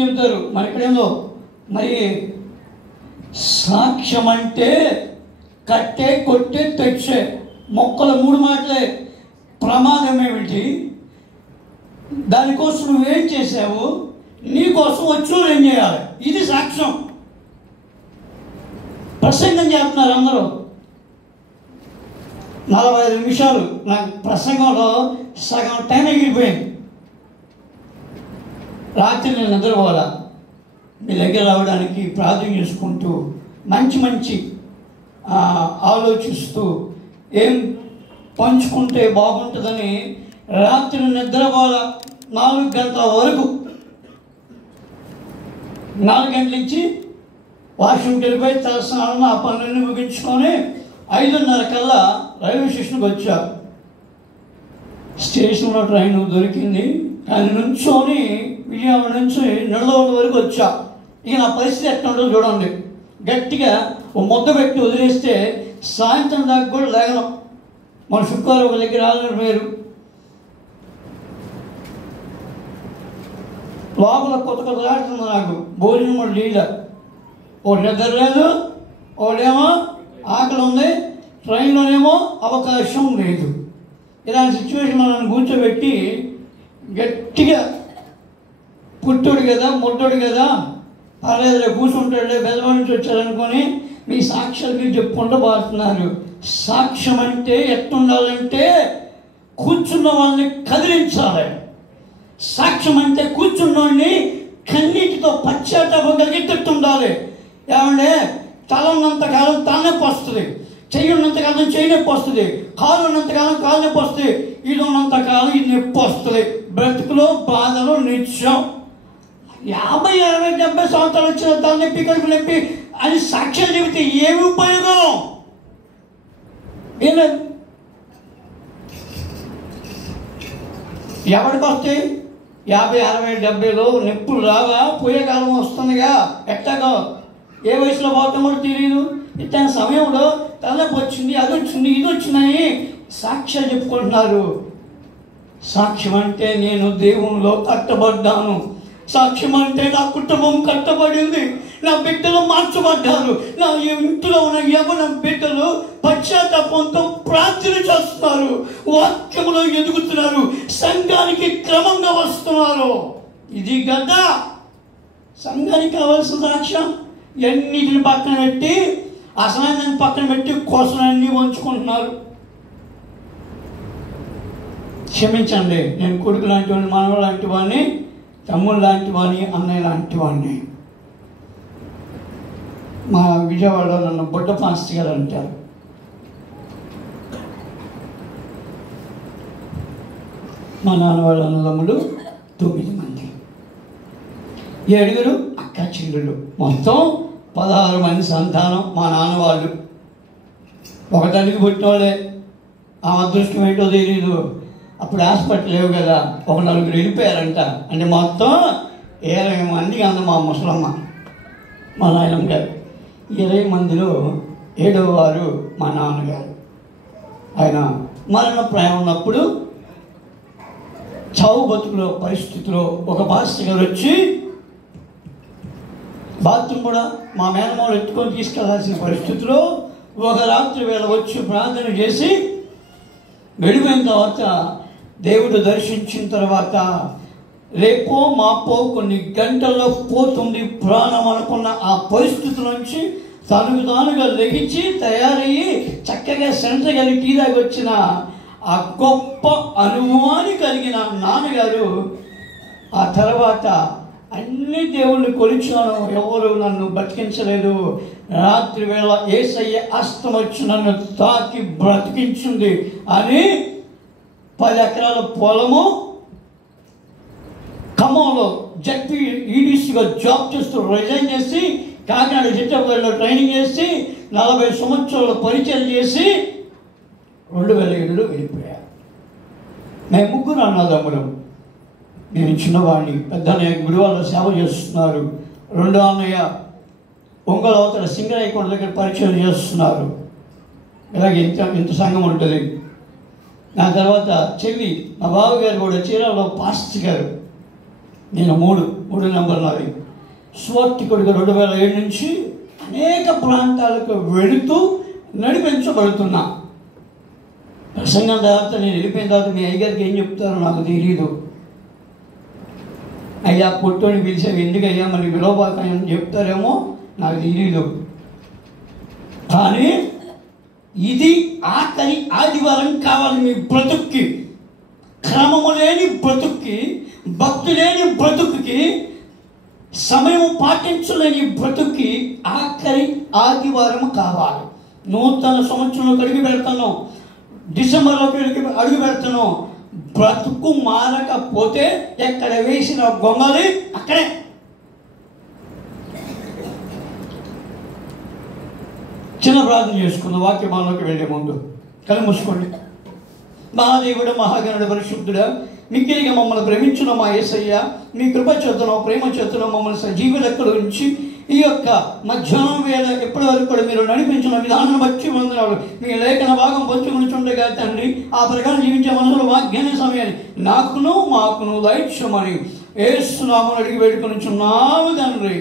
చెబుతారు. మరి ఇక్కడేందో మరి సాక్ష్యం అంటే కట్టే, కొట్టే, తెచ్చే మొక్కల 3 మాటలే. ప్రమాదం ఏమిటి, దానికోసం నువ్వేం చేసావు, నీకోసం వచ్చి ఏం చేయాలి, ఇది సాక్ష్యం. ప్రసంగం చేస్తున్నారు అందరూ. 45 నిమిషాలు నా ప్రసంగంలో సగం టైం ఎగిరిపోయింది. రాత్రి నేను నిద్రపోవాలా, మీ దగ్గర రావడానికి ప్రార్థన చేసుకుంటూ మంచి ఆలోచిస్తూ ఏం పంచుకుంటే బాగుంటుందని రాత్రి నిద్రపోవాలా. 4 గంటల వరకు, 4 గంటల నుంచి వాష్రూమ్కి వెళ్ళిపోయి తలస్నానం ఆ పనులన్నీ ముగించుకొని 5:30 కల్లా రైల్వే స్టేషన్కి వచ్చా. స్టేషన్లో ట్రైన్ దొరికింది, కానీ నుంచొని విజయవాడ నుంచి నెల్లూరు వరకు వచ్చా. ఇక నా పరిస్థితి ఎట్లా ఉంటుందో చూడండి. గట్టిగా ఓ ముద్ద పెట్టి వదిలేస్తే సాయంత్రం దాకా కూడా లేగలం. మన శుక్రవారం ఒక దగ్గర ఆలోచన వేరు. లోపల కొత్త ఆడుతుంది నాకు. భోజనం కూడా లీల, ఒకటి నిద్ర లేదు, ఒకటేమో ఆకలి ఉంది, ట్రైన్లోనేమో అవకాశం లేదు. ఇలాంటి సిచ్యువేషన్లో నన్ను కూర్చోబెట్టి గట్టిగా పుట్టోడు కదా, ముట్టోడు కదా, పర్లేదు కూర్చుంటాడులే, బెదవ నుంచి వచ్చారనుకొని మీ సాక్ష్యాలకి చెప్పుకుంటూ పోతున్నారు. సాక్ష్యం అంటే ఎట్టుండాలంటే కూర్చున్న వాళ్ళని కదిలించాలి. సాక్ష్యం అంటే కూర్చున్నోడిని కన్నీటితో పశ్చాత్తాపం కలిగేటట్టు ఉండాలి. ఏమంటే తల ఉన్నంతకాలం తలనొప్పి వస్తుంది, చెయ్యి ఉన్నంతకాలం చెయ్యి నొప్పి వస్తుంది, కాలు ఉన్నంతకాలం కాలు నొప్పి వస్తుంది, ఇది ఉన్నంతకాలం ఇది నొప్పి వస్తుంది. బ్రతుకులో బాధలు నిత్యం. 50, 60, 70 సంవత్సరాలు వచ్చిన తలనొప్పి, కడుపు నొప్పి అని సాక్ష్యం చెబితే ఏమి ఉపయోగం? ఏం లేదు. ఎవరికి వస్తాయి? 50, 60, 70లో నొప్పులు రావా? పోయే కాలం వస్తుందిగా. ఎట్టాగో ఏ వయసులో పోతాం కూడా తెలియదు. ఇట్లాంటి సమయంలో తలనొప్పి వచ్చింది, అది వచ్చింది, ఇది వచ్చినాయి సాక్ష్యాలు చెప్పుకుంటున్నారు. సాక్ష్యం అంటే నేను దేవునిలో కట్టబడ్డాను. సాక్ష్యం అంటే నా కుటుంబం కట్టబడింది, నా బిడ్డలు మార్చబడ్డారు, నా ఇంట్లో ఉన్న యవ్వన బిడ్డలు పశ్చాత్తాపంతో ప్రార్థన చేస్తున్నారు, వాక్యములో ఎదుగుతున్నారు, సంఘానికి క్రమంగా వస్తున్నారు. ఇది కదా సంఘానికి కావాల్సిన సాక్ష్యం. ఎన్నిటిని పక్కన పెట్టి, అసలు పక్కన పెట్టి కోసలన్నీ వంచుకుంటున్నారు. క్షమించండి, నేను కొడుకు లాంటి వాడిని, మనవడు లాంటి వాడిని, తమ్ముడు లాంటి వాడిని, అన్నయ్య లాంటి వాడిని. మా విజయవాడలో నన్ను బొడ్డ పాస్టర్ గారు అంటారు. మా నాన్న వాళ్ళ అన్నదమ్ములు 9 మంది, 7 అక్క చెల్లెలు, మొత్తం 16 మంది సంతానం. మా నాన్న వాళ్ళు ఒక తల్లికి పుట్టినోళ్ళే. ఆ అదృష్టం ఏంటో తెలీదు. అప్పుడు హాస్పిటల్ లేవు కదా, ఒక 4 వెళ్ళిపోయారంట. అంటే మొత్తం 20 మందికి అంద మా ముసలమ్మ, మా నాయనమ్మ గారు. 20 మందిలో 7వ వారు మా నాన్నగారు. ఆయన మరణప్రాయం ఉన్నప్పుడు చావు బతుకులో పరిస్థితిలో ఒక పాస్టర్ గారు వచ్చి బాత్రూమ్ కూడా మా మేనమాలు ఎత్తుకొని తీసుకెళ్లాల్సిన పరిస్థితిలో ఒక రాత్రి వేళ వచ్చి ప్రార్థన చేసి వెళ్ళిపోయిన తర్వాత దేవుడు దర్శించిన తర్వాత రేపో మాపో కొన్ని గంటల్లో పోతుంది ప్రాణం అనుకున్న ఆ పరిస్థితి నుంచి తనకు తానుగా లెగిచి తయారయ్యి చక్కగా సెంటర్ కలిగి టీ దాకా వచ్చిన ఆ గొప్ప అనుభవాన్ని కలిగిన నాన్నగారు ఆ తర్వాత అన్ని దేవుణ్ణి కొలిచాను, ఎవరు నన్ను బతికించలేదు, రాత్రి వేళ యేసయ్య హస్తం వచ్చి నన్ను తాకి బ్రతికించింది అని 10 ఎకరాల పొలము ఖమ్మంలో జడ్పీ ఈడీసీగా జాబ్ చేస్తూ రిజైన్ చేసి కాకినాడ జిట్టపల్లిలో ట్రైనింగ్ చేసి 40 సంవత్సరాల పరిచయం చేసి 2007లో వెళ్ళిపోయారు. మేము 3 అన్నదమ్ములం. నేను చిన్నవాడిని, పెద్ద అన్నయ్య గుడివాడలో సేవ చేస్తున్నారు, 2వ అన్నయ్య ఒంగోలు అవతల సింగరాయకొండ దగ్గర పరిచయం చేస్తున్నారు. ఇలాగే ఇంత సంఘం ఉంటుంది. నా తర్వాత చెల్లి, మా బావగారు కూడా చీరాలలో పాస్టర్ గారు, నేను మూడు నెంబర్ నావి. సువార్థికుడిగా 2007 నుంచి అనేక ప్రాంతాలకు వెళుతూ నడిపించబడుతున్నా. ప్రసంగం తర్వాత నేను వెళ్ళిపోయిన తర్వాత మీ అయ్యగారికి ఏం చెప్తారో నాకు తెలియదు. అయ్యా పొట్టుని పిలిచేవి ఎందుకయ్యా మరి విలోపాకని చెప్తారేమో నాకు తెలియదు. కానీ ఇది ఆఖరి ఆదివారం కావాలి మీ బ్రతుక్కి. క్రమము లేని బ్రతుక్కి, భక్తి లేని బ్రతుక్కి, సమయం పాటించలేని బ్రతుక్కి ఆఖరి ఆదివారం కావాలి. నూతన సంవత్సరంలోకి అడుగు పెడతాను, డిసెంబర్లోకి అడుగు పెడతాను. బ్రతుకు మారకపోతే ఎక్కడ వేసిన గొంగలి అక్కడే. చిన్న ప్రార్థన చేసుకుందాం వాక్యమానంలోకి వెళ్ళే ముందు. కళ్ళు మూసుకోండి. మహాదేవుడు, మహాగణుడు, పరిశుద్ధుడా, మిక్కిలిగా మమ్మల్ని ప్రేమించిన మా యేసయ్య, మీ కృప చేతనో ప్రేమ చేతనో మమ్మల్ని సజీవ లెక్కల నుంచి ఈ యొక్క మధ్యాహ్నం వేళ ఎప్పటి వరకు కూడా మీరు నడిపించిన విధానం బట్టి వందనాలు. మీ లేఖన భాగం పంచుకుని చుండగా తండ్రి, ఆ ప్రకారం జీవించే మనసులో వాగ్యాన్ని సమయాన్ని నాకును మాకును దైత్యమని యేసు నామమున అడిగి వేడుకొనుచున్నాము తండ్రి.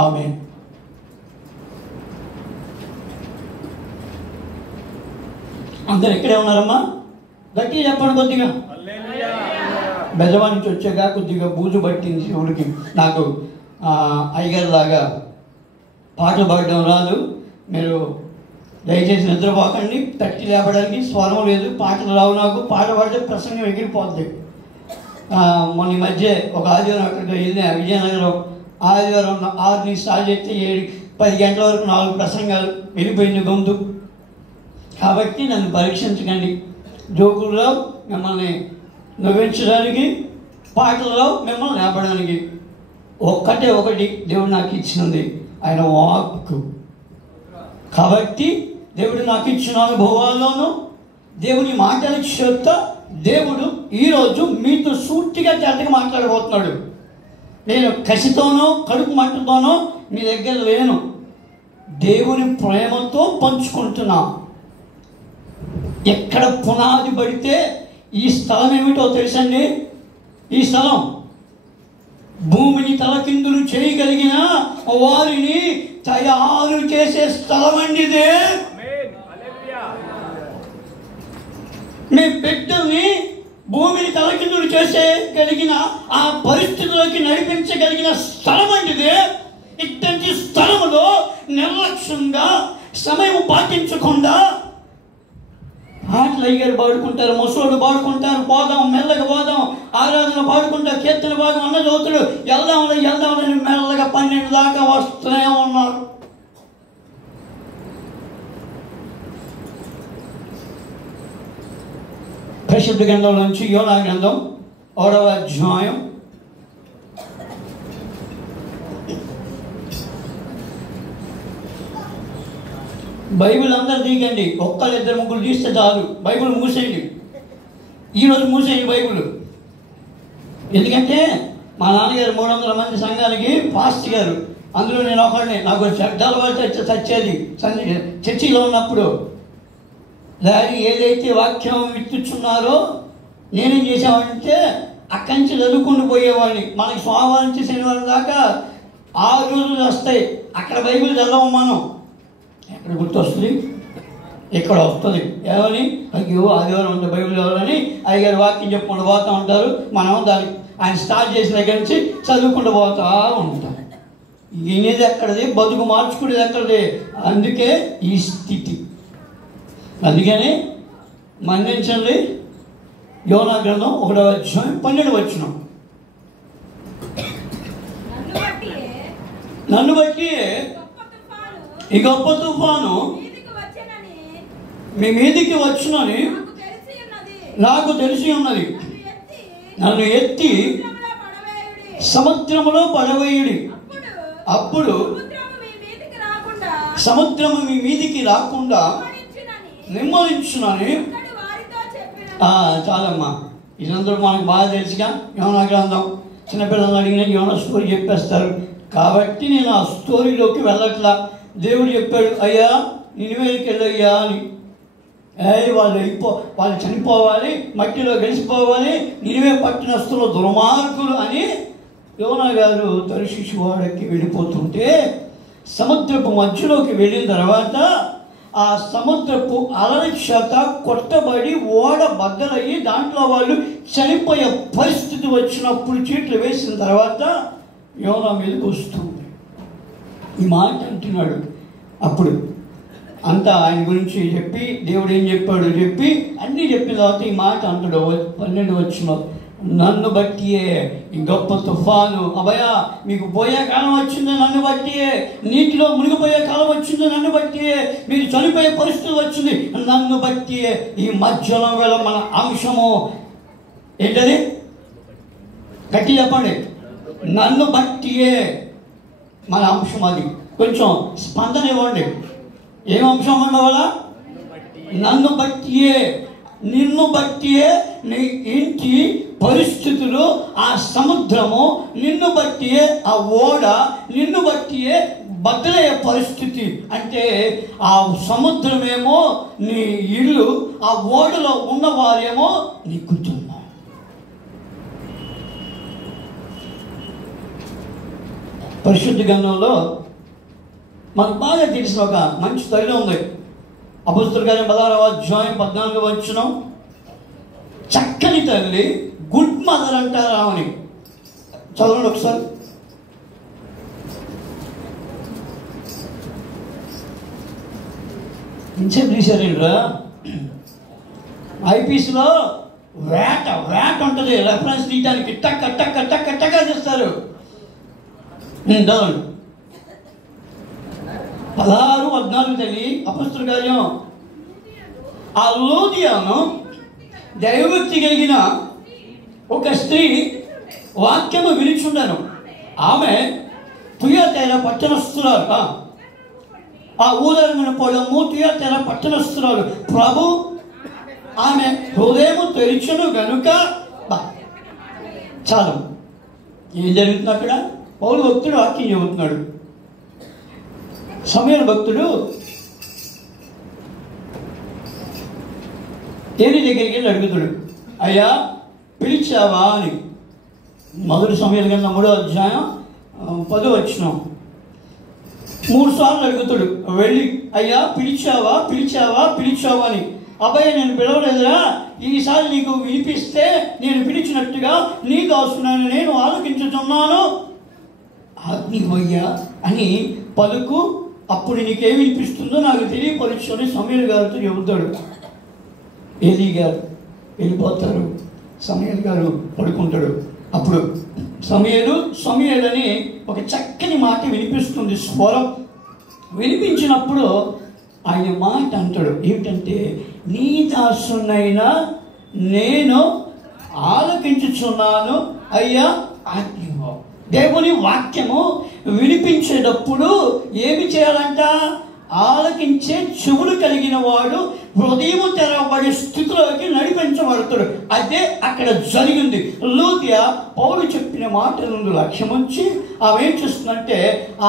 ఆమేన్. అందరు ఎక్కడే ఉన్నారమ్మా? గట్టిగా చెప్పండి. కొద్దిగా బెజవా నుంచి వచ్చాక కొద్దిగా బూజు పట్టింది శివుడికి. నాకు అయ్యగారు లాగా పాటలు పాడడం రాదు. మీరు దయచేసి నిద్రపోకండి. తట్టి లేపడానికి స్వరం లేదు, పాటలు రావు నాకు. పాట పాడితే ప్రసంగం ఎగిరిపోద్ది. మొన్న ఈ మధ్య ఒక ఆదివారం అక్కడికి వెళ్ళిన విజయనగరం. ఆదివారం 6 నుంచి స్టార్ట్ చేస్తే 7-10 గంటల వరకు 4 ప్రసంగాలు వెళ్ళిపోయింది గొంతు. కాబట్టి నన్ను పరీక్షించకండి. జోకుల్లో మిమ్మల్ని నవ్వించడానికి, పాటల్లో మిమ్మల్ని లేపడానికి. ఒకటి దేవుడు నాకు ఇచ్చినది, ఆయన వాక్కు. కాబట్టి దేవుడు నాకు ఇచ్చిన అనుభవాల్లోనూ దేవుని మాటల చేత దేవుడు ఈరోజు మీతో సూటిగా చేతగా మాట్లాడబోతున్నాడు. నేను కసితోనో కడుపు మంటతోనో మీ దగ్గర లేను. దేవుని ప్రేమతో పంచుకుంటున్నా. ఎక్కడ పునాది పడితే ఈ స్థలం ఏమిటో తెలుసండి? ఈ స్థలం భూమిని తలకిందులు చేయగలిగిన వారిని తయారు చేసే స్థలం అండి ఇదే. మీ బిడ్డల్ని భూమిని తలకిందులు చేసేగలిగిన, ఆ పరిస్థితుల్లోకి నడిపించగలిగిన స్థలం అండి ఇదే. ఇట్లాంటి స్థలంలో నిర్లక్ష్యంగా సమయం పాటించకుండా ఆటలు అయ్యారు పాడుకుంటారు, ముసలోడు పాడుకుంటారు, పోదాం మెల్లగా పోదాం, ఆరాధన పాడుకుంటారు, కీర్తన భాగం అన్న చదువుతాడు, వెళ్దామని మెల్లగా 12 దాకా వస్తూనే ఉన్నారు. పరిశుద్ధ గ్రంథం నుంచి యోనా గ్రంథం 6వ అధ్యాయం బైబిల్ అందరు తీయకండి. 1-2-3 తీస్తే చాలు. బైబిల్ మూసేయండి. ఈరోజు మూసేయండి బైబిల్. ఎందుకంటే మా నాన్నగారు 300 మంది సంఘానికి పాస్ట్ గారు, అందులో నేను ఒకడిని. నాకు శబ్దాల వల్ల చచ్చేది చర్చిలో ఉన్నప్పుడు. దాన్ని ఏదైతే వాక్యం విత్తుచున్నారో నేనేం చేసామంటే అక్కడి నుంచి చదువుకుంటూ పోయేవాడిని. మనకి సోమవారం నుంచి శనివారం దాకా 6 రోజులు వస్తాయి. అక్కడ బైబిల్ చదవం మనం. ఎక్కడ గుర్తొస్తుంది? ఇక్కడ వస్తుంది. ఏమని? అయ్యో ఆదివారం ఉంటే బైబిల్ చదవాలని అయ్యగారు వాక్యం చెప్పుకుంటూ పోతూ ఉంటారు. మనం దాన్ని ఆయన స్టార్ట్ చేసిన దగ్గర నుంచి చదువుకుంటూ పోతూ ఉంటాం. వినేది ఎక్కడది, బతుకు మార్చుకునేది ఎక్కడది. అందుకే ఈ స్థితి. అందుకని మన్నించండి. యోనా గ్రంథం 1వ అధ్యాయం 12వ వచనం. నన్ను బట్టి ఈ గొప్ప తుఫాను మీ మీదికి వచ్చునని నాకు తెలిసి ఉన్నది. నన్ను ఎత్తి సముద్రములో పడవేయుడి. అప్పుడు సముద్రము మీ మీదికి రాకుండా నిమ్మలించునని. చాలమ్మా, ఇదంతా మనకు బాగా తెలుసుగా. యోనా గ్రంథం చిన్నపిల్లలు అడిగిన యోనా స్టోరీ చెప్పేస్తారు. కాబట్టి నేను ఆ స్టోరీలోకి వెళ్ళట్లా. దేవుడు చెప్పాడు, అయ్యా నినివేకి వెళ్ళయ్యా అని. వాళ్ళు చనిపోవాలి, మట్టిలో గెలిచిపోవాలి, నినివే పట్టణస్తులు దుర్మార్గులు అని యోనా గారు తర్షీషు వాడకి వెళ్ళిపోతుంటే సముద్రపు మధ్యలోకి వెళ్ళిన తర్వాత ఆ సముద్రపు అలల చేత కొట్టబడి ఓడ బద్దలయ్యి దాంట్లో వాళ్ళు చనిపోయే పరిస్థితి వచ్చినప్పుడు చీట్లు వేసిన తర్వాత యోనా మీదకి వస్తుంది. ఈ మాట అంటున్నాడు. అప్పుడు అంతా ఆయన గురించి చెప్పి దేవుడు ఏం చెప్పాడు చెప్పి అన్నీ చెప్పిన తర్వాత ఈ మాట అంటాడు 12 వచనం, నన్ను బట్టియే ఈ గొప్ప తుఫాను, అభయ మీకు పోయే కాలం వచ్చింది నన్ను బట్టియే, నీటిలో మునిగిపోయే కాలం వచ్చింది నన్ను బట్టియే, మీరు చనిపోయే పరిస్థితి వచ్చింది నన్ను బట్టియే. ఈ మధ్యలో వేళ మన అంశము ఏంటది? గట్టి చెప్పండి. నన్ను బట్టియే మన అంశం. అది కొంచెం స్పందన ఇవ్వండి. ఏం అంశం ఉండవాల? నన్ను బట్టియే, నిన్ను బట్టియే నీ ఇంటి పరిస్థితులు, ఆ సముద్రము నిన్ను బట్టియే, ఆ ఓడ నిన్ను బట్టియే బద్దలయ్యే పరిస్థితి. అంటే ఆ సముద్రమేమో నీ ఇల్లు, ఆ ఓడలో ఉన్నవారేమో నీ కుటుంబం. పరిశుద్ధ గ్రంథంలో మనకు బాగా తెలిసిన ఒక మంచి తల్లి ఉంది. అపోస్తలుల కార్యం 16వ అధ్యాయం 14వ వచనం. చక్కని తల్లి, గుడ్ మదర్ అంటారా అని చదవండి ఒకసారి. ఇంచేపు తీశారండ్రా. ఐపీసీలో వేట ఉంటుంది, రెఫరెన్స్ తీయడానికి టక్ టక్ టక్ టక్గా చేస్తారు. చదవండి. 16-14 తల్లి అపోస్తలుల కార్యం. ఆ లూదియాను దైవభక్తి కలిగిన ఒక స్త్రీ వాక్యము వినిచుండెను. ఆమె తుయతైర పట్టణస్తురాలు. ఆ ఊరమైన పొలము తుయతైర పట్టణస్తురాలు. ప్రభు ఆమె హృదయము తెరిచెను గనుక. చాలు. ఏం జరుగుతుంది అక్కడ? పౌలు భక్తుడు వాక్యం చెబుతున్నాడు. సమూయేలు భక్తుడు ఏలీ దగ్గరికి వెళ్ళి అడుగుతాడు, అయ్యా పిలిచావా అని. మొదటి సమూయేలు గ్రంథం 3వ అధ్యాయం 10వ వచనం. 3 సార్లు అడుగుతాడు వెళ్ళి, అయ్యా పిలిచావా పిలిచావా పిలిచావా అని. అబ్బాయి నేను పిలవలేదురా, ఈసారి నీకు వినిపిస్తే నేను పిలిచినట్టుగా నీ దాసునని నేను ఆలోచించుతున్నాను ఆజ్ఞవయ్యా అని పలుకు, అప్పుడు నీకేమి వినిపిస్తుందో నాకు తెలియపరచుకొని సమూయేలు గారితో చెబుతాడు. ఏలీ గారు వెళ్ళిపోతారు, సమూయేలు గారు పడుకుంటాడు. అప్పుడు సమూయేలు అని ఒక చక్కని మాట వినిపిస్తుంది, స్వరం వినిపించినప్పుడు ఆయన మాట అంటాడు ఏమిటంటే, నీ దాసునైనా నేను ఆలకించుచున్నాను అయ్యా ఆజ్ఞ. దేవుని వాక్యము వినిపించేటప్పుడు ఏమి చేయాలంట? ఆలకించే చెవులు కలిగిన వాడు హృదయము తెరవబడే స్థితిలోకి నడిపించబడతాడు. అదే అక్కడ జరిగింది. లూదియా పౌలు చెప్పిన మాటలను లక్ష్యం ఉంచి ఆమె ఏం చేస్తుందంటే,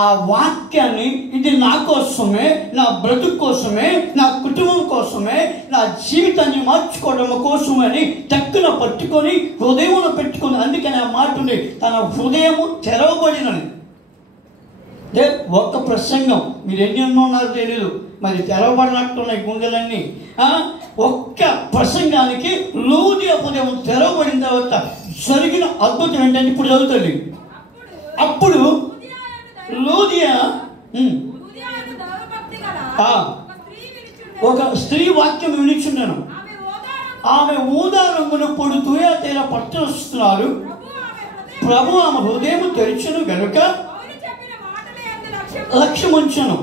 ఆ వాక్యాన్ని ఇది నా కోసమే, నా బ్రతుకు కోసమే, నా కుటుంబం కోసమే, నా జీవితాన్ని మార్చుకోవడం కోసమని టక్కున పట్టుకొని హృదయమును పెట్టుకుని, అందుకని ఆ మాట ఉంది, తన హృదయము తెరవబడినని. ఒక్క ప్రసంగం, మీరు ఎన్ని ఉన్నారో తెలియదు, మరి తెరవబడినట్టున్నాయి గుండెలన్నీ. ఒక్క ప్రసంగానికి లూదియా హృదయం తెరవబడిన తర్వాత జరిగిన అద్భుతం ఏంటంటే ఇప్పుడు చదువుతుంది. అప్పుడు లూదియా ఒక స్త్రీ వాక్యం వినిచున్నాను. ఆమె ఊదా రంగును పొడు తుయతైర పట్టణస్తురాలు. ప్రభు ఆమె హృదయం తెరిచెను గనుక లక్ష్యం ఉంచను.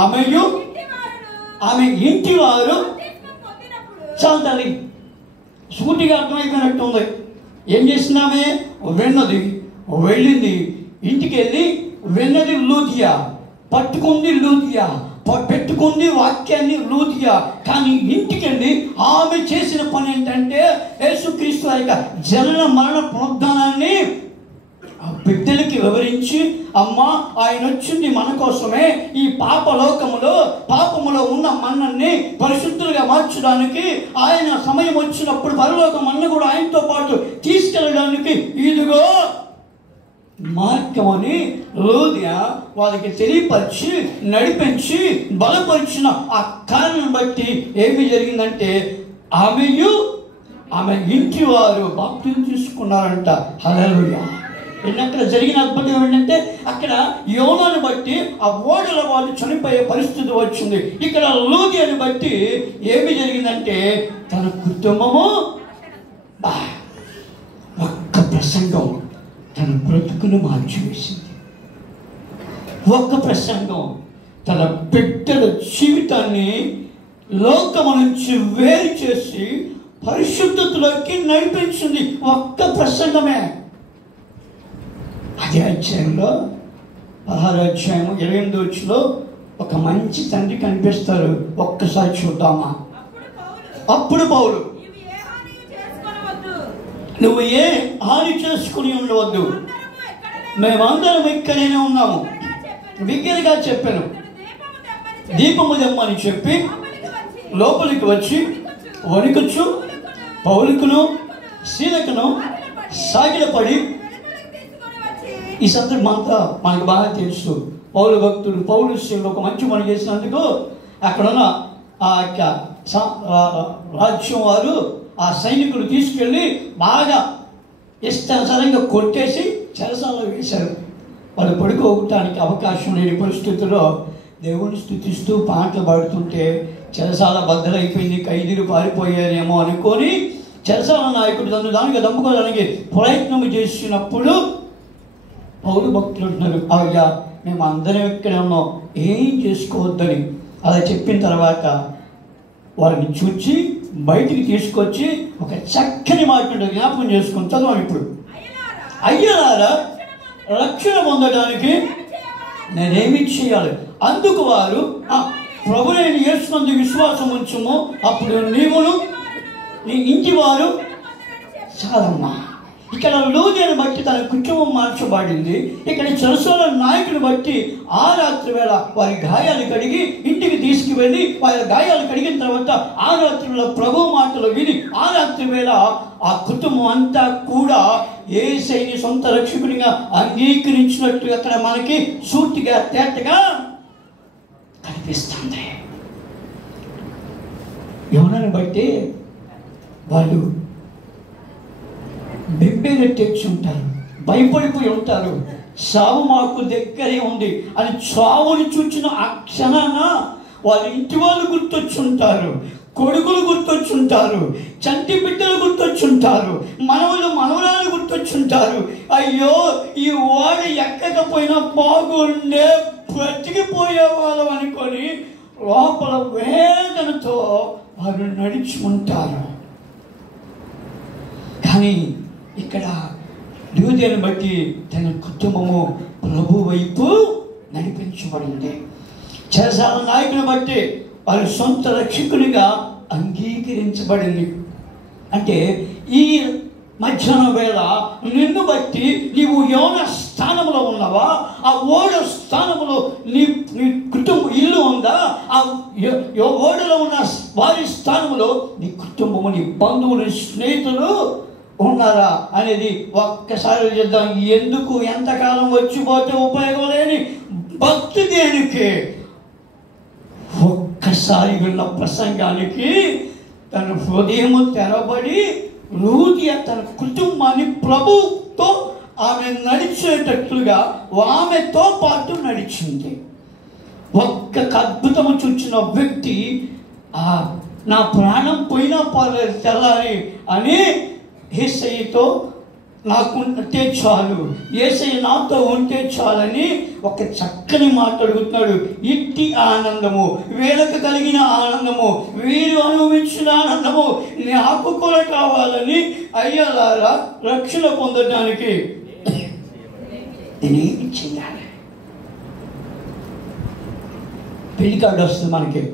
ఆమెయు ఆమె ఇంటి వారు చాలా తల్లి సూటిగా అర్థమైపోయినట్టు ఉంది. ఏం చేసింది ఆమె? విన్నది, వెళ్ళింది, ఇంటికి వెళ్ళి విన్నది లూదియా, పట్టుకుంది లూదియా, పెట్టుకుంది వాక్యాన్ని లూదియా. కానీ ఇంటికి వెళ్ళి ఆమె చేసిన పని ఏంటంటే, యేసుక్రీస్తు యొక్క జనన మరణ పునరుద్ధానాన్ని ఆ బిడ్డలకి వివరించి, అమ్మా ఆయన వచ్చింది మన కోసమే, ఈ పాపములో ఉన్న మన్నల్ని పరిశుద్ధులుగా మార్చడానికి, ఆయన సమయం వచ్చినప్పుడు పరలోకం మన్న కూడా ఆయనతో పాటు తీసుకెళ్ళడానికి ఇదిగో మార్గం అని లోదియ వాళ్ళకి తెలియపరిచి నడిపించి బలపరిచిన ఆ కారణం బట్టి ఏమి జరిగిందంటే ఆమె ఇంటి వారు బాప్తిజం తీసుకున్నారంట. హల్లెలూయా. అక్కడ జరిగిన అద్భుతం ఏంటంటే, అక్కడ యోనాను బట్టి ఆ ఓడల వాళ్ళు చనిపోయే పరిస్థితి వచ్చింది. ఇక్కడ లోదియని బట్టి ఏమి జరిగిందంటే, తన కుటుంబము ఒక్క ప్రసంగం తన బ్రతుకును మార్చివేసింది. ఒక్క ప్రసంగం తన బిడ్డల జీవితాన్ని లోకము నుంచి వేరు చేసి పరిశుద్ధతలోకి నడిపించింది. ఒక్క ప్రసంగమే. అదే అధ్యాయంలో 16వ అధ్యాయం 28వ ఒక మంచి తండ్రి కనిపిస్తారు. ఒక్కసారి చూద్దామా? అప్పుడు పౌలు, నువ్వు ఏ హాని చేసుకుని ఉండవద్దు, మేమందరం ఇక్కడనే ఉన్నాము. బిగ్గరగా చెప్పాను, దీపము తెమ్మని చెప్పి లోపలికి వచ్చి వణికొచ్చు పౌలుకును సీలకును సాగిలపడి, ఈ సందర్భం అంతా మనకు బాగా తెలుసు. పౌలు భక్తుడు పౌలు శీలు ఒక మంచి పని చేసినందుకు అక్కడున్న ఆ యొక్క రాజ్యం వారు ఆ సైనికులు తీసుకెళ్ళి బాగా ఇష్టానుసారంగా కొట్టేసి చెరసాలలో వేశారు. వాళ్ళు పడుకోవటానికి అవకాశం లేని పరిస్థితుల్లో దేవుని స్తుతిస్తూ పాటలు పాడుతుంటే చెరసాల బద్దలైపోయింది, ఖైదీలు పారిపోయారేమో అనుకొని చెరసాల నాయకుడు దానికి దమ్ముకోవడానికి ప్రయత్నం చేసినప్పుడు పౌలు భక్తులు అంటున్నారు, అయ్యా మేము అందరం ఇక్కడే ఉన్నాం, ఏం చేసుకోవద్దని. అలా చెప్పిన తర్వాత వారిని చూచి బయటికి తీసుకొచ్చి ఒక చక్కని మాట జ్ఞాపకం చేసుకుని చదవాలి. ఇప్పుడు అయ్యలారా, రక్షణ పొందడానికి నేనేమి చేయాలి? అందుకు వారు, ప్రభువైన యేసునందు విశ్వాసం ఉంచుము, అప్పుడు నీవును నీ ఇంటి వారు చాలమ్మా. ఇక్కడ లోదియను బట్టి తన కుటుంబం మార్చబడింది. ఇక్కడ చెరసాల నాయకుని బట్టి ఆ రాత్రి వేళ వారి గాయాలు కడిగి ఇంటికి తీసుకువెళ్ళి వారి గాయాలు కడిగిన తర్వాత ఆ రాత్రి వేళ ప్రభు మాటలు విని ఆ రాత్రి వేళ ఆ కుటుంబం అంతా కూడా యేసయ్యని సొంత రక్షకునిగా అంగీకరించినట్టు అక్కడ మనకి సూటిగా తేటగా కనిపిస్తుంది. యోనాను బట్టి వాళ్ళు బెంబేలు తెచ్చి ఉంటారు, భయపడిపోయి ఉంటారు. చావు మాకు దగ్గరే ఉంది అని చావుని చూచిన ఆ క్షణాన వాళ్ళ ఇంటి వాళ్ళు గుర్తొచ్చుంటారు, కొడుకులు గుర్తొచ్చుంటారు, చంటి బిడ్డలు గుర్తొచ్చుంటారు, మనవరాలు గుర్తొచ్చుంటారు. అయ్యో ఈ వాడు ఎక్కకపోయినా బాగుండే, బ్రతికిపోయేవాళ్ళం అనుకొని లోపల వేదనతో వారు నడిచి ఉంటారు. కానీ ఇక్కడ లోదియను బట్టి తన కుటుంబము ప్రభు వైపు నడిపించబడింది. చెరసాల నాయకుని బట్టి వారి సొంత రక్షకునిగా అంగీకరించబడింది. అంటే ఈ మధ్యాహ్నం వేళ నిన్ను బట్టి నీవు యోనా స్థానంలో ఉన్నావా? ఆ ఓడ స్థానంలో నీ కుటుంబం ఇల్లు ఉందా? ఆ ఓడలో ఉన్న వారి స్థానంలో నీ కుటుంబము, నీ బంధువులు, స్నేహితులు ఉన్నారా అనేది ఒక్కసారి చేద్దాం. ఎందుకు ఎంతకాలం వచ్చిపోతే ఉపయోగం లేని భక్తి దేనికి? ఒక్కసారి విన్న ప్రసంగానికి తన హృదయము తెరబడి లోదియ తన కుటుంబాన్ని ప్రభుతో ఆమె నడిచేటట్లుగా ఆమెతో పాటు నడిచింది. ఒక్క అద్భుతము చూచిన వ్యక్తి నా ప్రాణం పోయినా పర్లేదు తెల్లారి అని యేసయ్యతో నాకు ఉంటే చాలు, యేసయ్య నాతో ఉంటే చాలని ఒక చక్కని మాట అడుగుతున్నాడు. ఇట్టి ఆనందము, వీళ్ళకు కలిగిన ఆనందము, వీరు అనుభవించిన ఆనందము నాకు కూడా కావాలని అయ్యలారా రక్షణ పొందడానికి నేనేమి చేయాలి? పెళ్లి కార్డు వస్తుంది మనకి,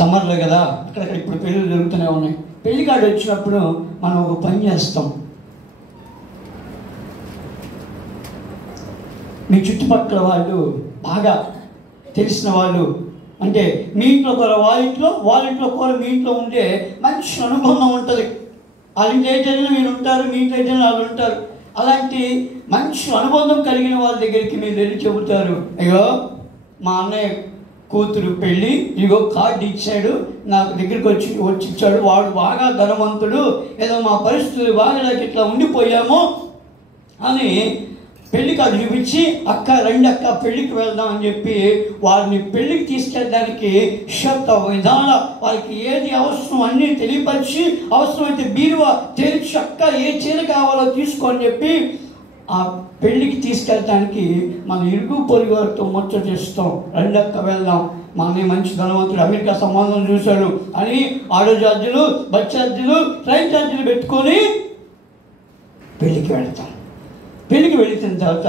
సమ్మర్లో కదా, అక్కడక్కడ ఇప్పుడు పెళ్ళిళ్ళు జరుగుతూనే ఉన్నాయి. పెళ్లి కార్డు వచ్చినప్పుడు మనం ఒక పని చేస్తాం, మీ చుట్టుపక్కల వాళ్ళు బాగా తెలిసిన వాళ్ళు, అంటే మీ ఇంట్లో కూర వాళ్ళ ఇంట్లో కూర మీ ఇంట్లో ఉంటే మంచి అనుబంధం ఉంటుంది. వాళ్ళ ఇంట్లో ఏదైనా మీరు ఉంటారు, మీ ఇంట్లో ఏదైనా వాళ్ళు ఉంటారు. అలాంటి మంచి అనుబంధం కలిగిన వాళ్ళ దగ్గరికి మీరు వెళ్ళి చెబుతారు, అయ్యో మా అన్నయ్య కూతురు పెళ్ళి, ఇగో కార్డు ఇచ్చాడు, నాకు దగ్గరికి వచ్చి ఇచ్చాడు, వాడు బాగా ధనవంతుడు, ఏదో మా పరిస్థితులు బాగా ఇట్లా ఉండిపోయాము అని పెళ్లి కార్డు చూపించి, అక్క రండి అక్క పెళ్ళికి వెళ్దాం అని చెప్పి వారిని పెళ్ళికి తీసుకెళ్ళడానికి శత విధాల వారికి ఏది అవసరం అన్నీ తెలియపరిచి, అవసరమైతే బీరువా తెరిచి అక్క ఏ చీర కావాలో తీసుకోని చెప్పి ఆ పెళ్ళికి తీసుకెళ్ళటానికి మన ఇరుగు పొరుగు వారితో ముచ్చటిస్తాం. రండి అక్క వెళ్దాం, మా అన్నయ్య మంచి ధనవంతుడు, అమెరికా సంబంధం చూశాడు అని ఆటో ఛార్జీలు, బస్ ఛార్జీలు, ట్రైన్ ఛార్జీలు పెట్టుకొని పెళ్ళికి వెళ్తాం. పెళ్ళికి వెళ్ళిన తర్వాత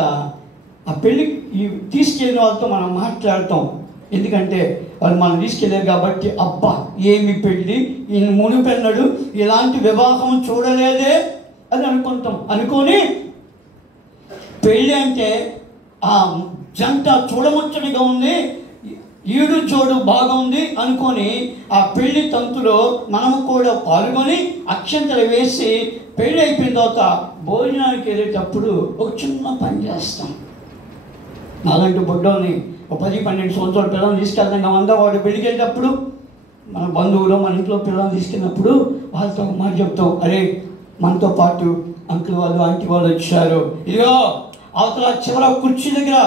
ఆ పెళ్ళికి తీసుకెళ్ళిన వాళ్ళతో మనం మాట్లాడతాం. ఎందుకంటే వాళ్ళు మనం తీసుకెళ్ళారు కాబట్టి, అబ్బా ఏమి పెళ్ళి, ఈయన మునిపెన్నడు ఇలాంటి వివాహం చూడలేదే అని అనుకుంటాం. అనుకొని పెళ్ళి అంటే ఆ జంట చూడముచ్చడిగా ఉంది, ఈడు జోడు బాగుంది అనుకొని ఆ పెళ్లి తంతులో మనము కూడా పాల్గొని అక్షంతలు వేసి పెళ్ళి అయిపోయిన తర్వాత భోజనానికి వెళ్ళేటప్పుడు ఒక చిన్న పని చేస్తాం. అలాంటి బుడ్డోని ఒక 10-12 సంవత్సరాల పిల్లల్ని తీసుకెళ్తాం కదా, వాడు పెళ్ళికి వెళ్ళేటప్పుడు మన బంధువులు మన ఇంట్లో పిల్లల్ని తీసుకెళ్ళినప్పుడు వాళ్ళతో ఒక మాట చెప్తాం, అరే మనతో పాటు అంకుల్ వాళ్ళు ఆంటీ వాళ్ళు వచ్చారు, ఇదిగో అవతల చివర కుర్చీ దగ్గర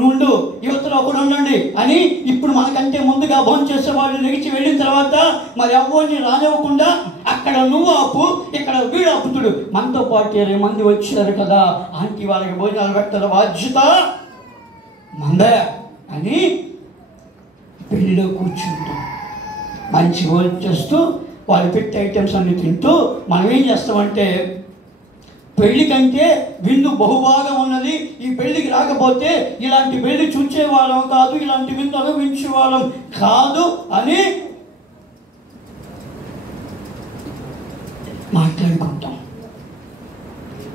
ఉండు, యువతలో ఒకడు ఉండండి అని. ఇప్పుడు మనకంటే ముందుగా భోజనం చేసేవాళ్ళు లెగిచి వెళ్ళిన తర్వాత మరి అవ్వని రానివ్వకుండా అక్కడ నువ్వు ఆపు, ఇక్కడ వీడు ఆపుతుడు, మనతో పాటు 20 మంది వచ్చారు కదా, ఆంటీ వాళ్ళకి భోజనాలు పెట్టాలి బాధ్యత మందే అని పెళ్ళిలో కూర్చుంటాం. మంచి భోజనం చేస్తూ వాళ్ళు పెట్టే ఐటమ్స్ అన్ని తింటూ మనం ఏం చేస్తామంటే, పెళ్లి కంటే విందు బహుభాగం ఉన్నది, ఈ పెళ్లికి రాకపోతే ఇలాంటి పెళ్లి చూచేవాళ్ళం కాదు, ఇలాంటి విందు అనుభవించేవాళ్ళం కాదు అని మాట్లాడుకుంటాం.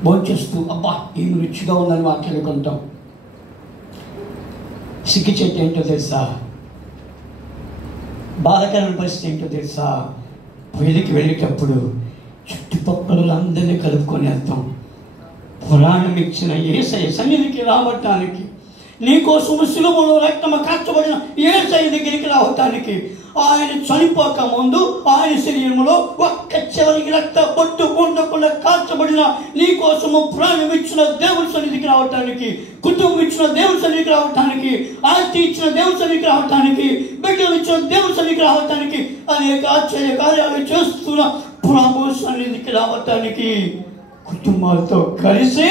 భోంచేస్తూ అబ్బా ఏమి రుచిగా ఉందని మాట్లాడుకుంటాం. సిగ్గుచేటు ఏంటో తెలుసా, బాధకరమైన పరిస్థితి ఏంటో తెలుసా, పెళ్ళికి వెళ్ళేటప్పుడు చుట్టుపక్కల అందరినీ కలుపుకొని వెళ్తాం. పురాణం ఇచ్చిన యేసయ్య సన్నిధికి రావటానికి, నీకోసం శిలువలో రక్తము కార్చబడిన యేసయ్య దగ్గరికి రావటానికి, ఆయన చనిపోక ముందు ఆయన శరీరంలో ఒక్క చివరికి రక్త బొట్టు ఉండకుండా కార్చబడిన నీకోసము ప్రాణం ఇచ్చిన దేవుని సన్నిధికి రావటానికి, కుటుంబం ఇచ్చిన దేవుని సన్నిధికి రావటానికి, ఆస్తి ఇచ్చిన దేవుని సన్నిధికి రావటానికి, బిడ్డలు ఇచ్చిన దేవుని సన్నిధికి రావటానికి, అనేక ఆశ్చర్య కార్యాలు చేస్తున్న ప్రభు సన్నిధికి రావటానికి కుటుంబాలతో కలిసి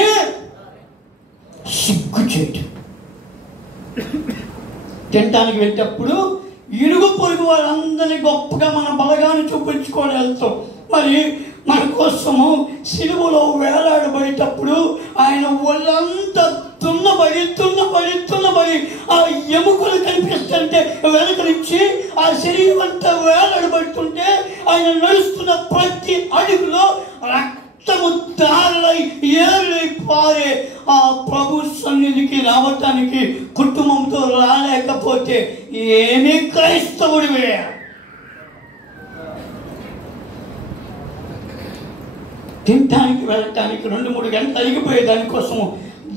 సిగ్గుచేటు తినటానికి వెళ్ళేటప్పుడు ఇరుగు పొరుగు వాళ్ళందరినీ గొప్పగా మన బలగాన్ని చూపించుకొని వెళ్తాం. మరి మన కోసము సిలువలో వేలాడబడేటప్పుడు ఆయన ఒళ్ళంతా తున్నబడి ఆ ఎముకలు కనిపిస్తుంటే వెనక నుంచి ఆ శరీరం అంతా వేలాడబడుతుంటే ఆయన నడుస్తున్న ప్రతి అడుగులో రక్తము దారలై ఏరులై పారే ఆ ప్రభు సన్నిధికి రావటానికి కుటుంబంతో రాలేకపోతే ఏమీ క్రైస్తవుడివే. తినటానికి వెళ్ళటానికి 2-3 గంటలు అరిగిపోయే దానికోసము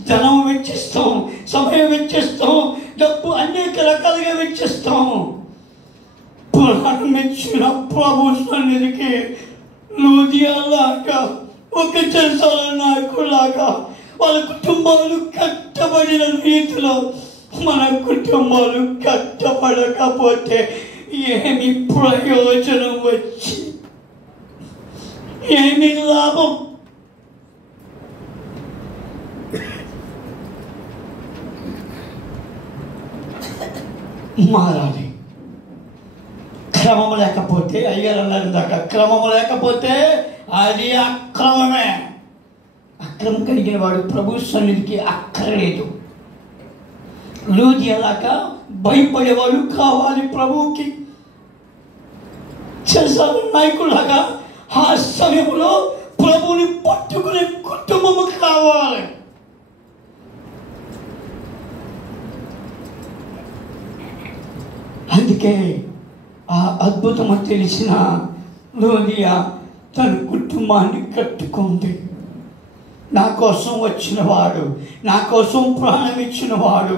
ధనం వెచ్చిస్తాం, సమయం వెచ్చిస్తాం, డబ్బు అనేక రకాలుగా వెచ్చిస్తాం. ప్రారంభించిన ప్రభు సన్నిధికి లూదియాలాగా, ఒక చెరసాల నాయకులాగా వాళ్ళ కుటుంబాలు కట్టబడిన రీతిలో మన కుటుంబాలు కట్టబడకపోతే ఏమి ప్రయోజనం వచ్చి ఏమి లాభం? మారాలి. క్రమం లేకపోతే, అయ్యారు అన్నారు దాకా, క్రమము లేకపోతే అది అక్రమమే. అక్రమం కలిగిన వాడు ప్రభు సన్నిధికి అక్కర్లేదు. లూదియాలాగా భయపడేవాడు కావాలి ప్రభువుకి. చేసారు నాయకులాగా ఆ సమయంలో ప్రభువుని పట్టుకునే కుటుంబము కావాలి. అందుకే ఆ అద్భుతం తెలిసిన లూదియా తన కుటుంబాన్ని కట్టుకుంది. నా కోసం వచ్చిన వాడు, నా కోసం ప్రాణం ఇచ్చిన వాడు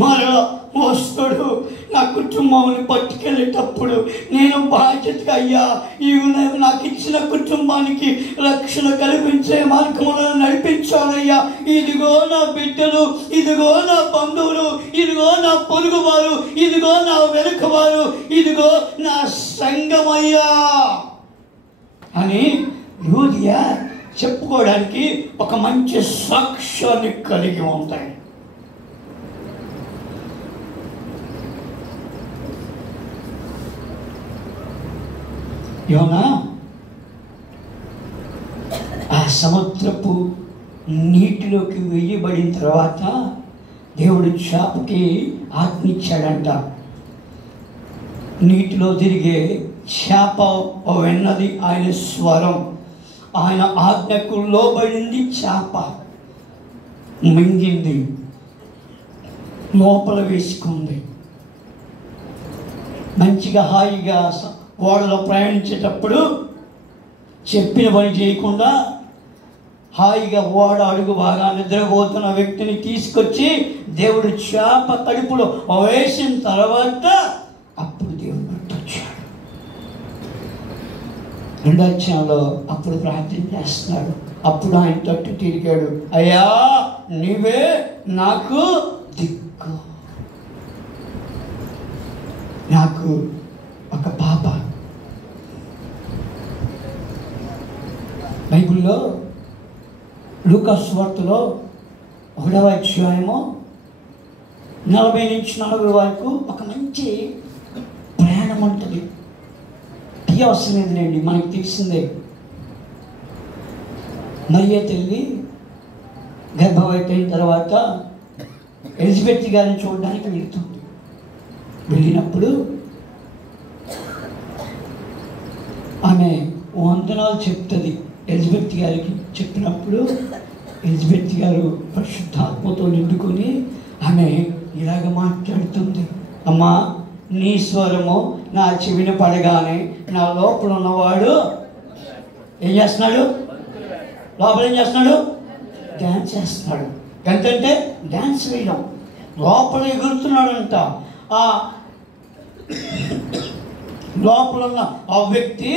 మరలా వస్తాడు. నా కుటుంబాన్ని పట్టుకెళ్ళేటప్పుడు నేను బాధ్యతగా, అయ్యా నాకు ఇచ్చిన కుటుంబానికి రక్షణ కల్పించే మార్గంలో నడిపించాలయ్యా. ఇదిగో నా బిడ్డలు, ఇదిగో నా బంధువులు, ఇదిగో నా పొరుగువారు, ఇదిగో నా వెనుకవారు, ఇదిగో నా సంఘమయ్యా అని లూదియా చెప్పుకోవడానికి ఒక మంచి సాక్ష్యాన్ని కలిగి ఉంటాయి. యోనా ఆ సముద్రపు నీటిలోకి వేయబడిన తర్వాత దేవుడు చేపకి ఆజ్ఞించాడంట. నీటిలో తిరిగే చేప విన్నది ఆయన స్వరం, ఆయన ఆజ్ఞకు లోబడింది. చేప మింగింది, లోపల వేసుకుంది. మంచిగా హాయిగా ఓడలో ప్రయాణించేటప్పుడు చెప్పిన పని చేయకుండా హాయిగా ఓడ అడుగు బాగా నిద్రపోతున్న వ్యక్తిని తీసుకొచ్చి దేవుడు చేప కడుపులో వేసిన తర్వాత అప్పుడు దేవుడు గుర్తొచ్చాడు. రెండో అధ్యాయంలో అప్పుడు ప్రార్థన చేస్తున్నాడు. అప్పుడు ఆయన తట్టు తిరిగాడు, అయ్యా నీవే నాకు దిక్కు. నాకు ఒక పాప బైబిల్లో లూకా సువార్తలో 1వ అధ్యాయము 40 నుంచి 40 వరకు ఒక మంచి ప్రయాణం ఉంటుంది. అవసరం ఏంటండి, మనకు తెలిసిందే. మరియ తల్లి గర్భవతి అయిన తర్వాత ఎలిజబెత్ గారిని చూడడానికి వెళ్తుంది. వెళ్ళినప్పుడు ఆమె వందనాలు చెప్తుంది. ఎలిజబెత్ గారికి చెప్పినప్పుడు ఎలిజబెత్ గారు పరిశుద్ధాత్మతో నిండుకొని ఆమె ఇలాగ మాట్లాడుతుంది, అమ్మా నీ స్వరము నా చెవిని పడగానే నా లోపల ఉన్నవాడు ఏం చేస్తున్నాడు? లోపల ఏం చేస్తున్నాడు? డ్యాన్స్ చేస్తున్నాడు. ఎంతంటే డ్యాన్స్ వేయడం, లోపల ఎగురుతున్నాడంట. ఆ లోపల ఉన్న ఆ వ్యక్తి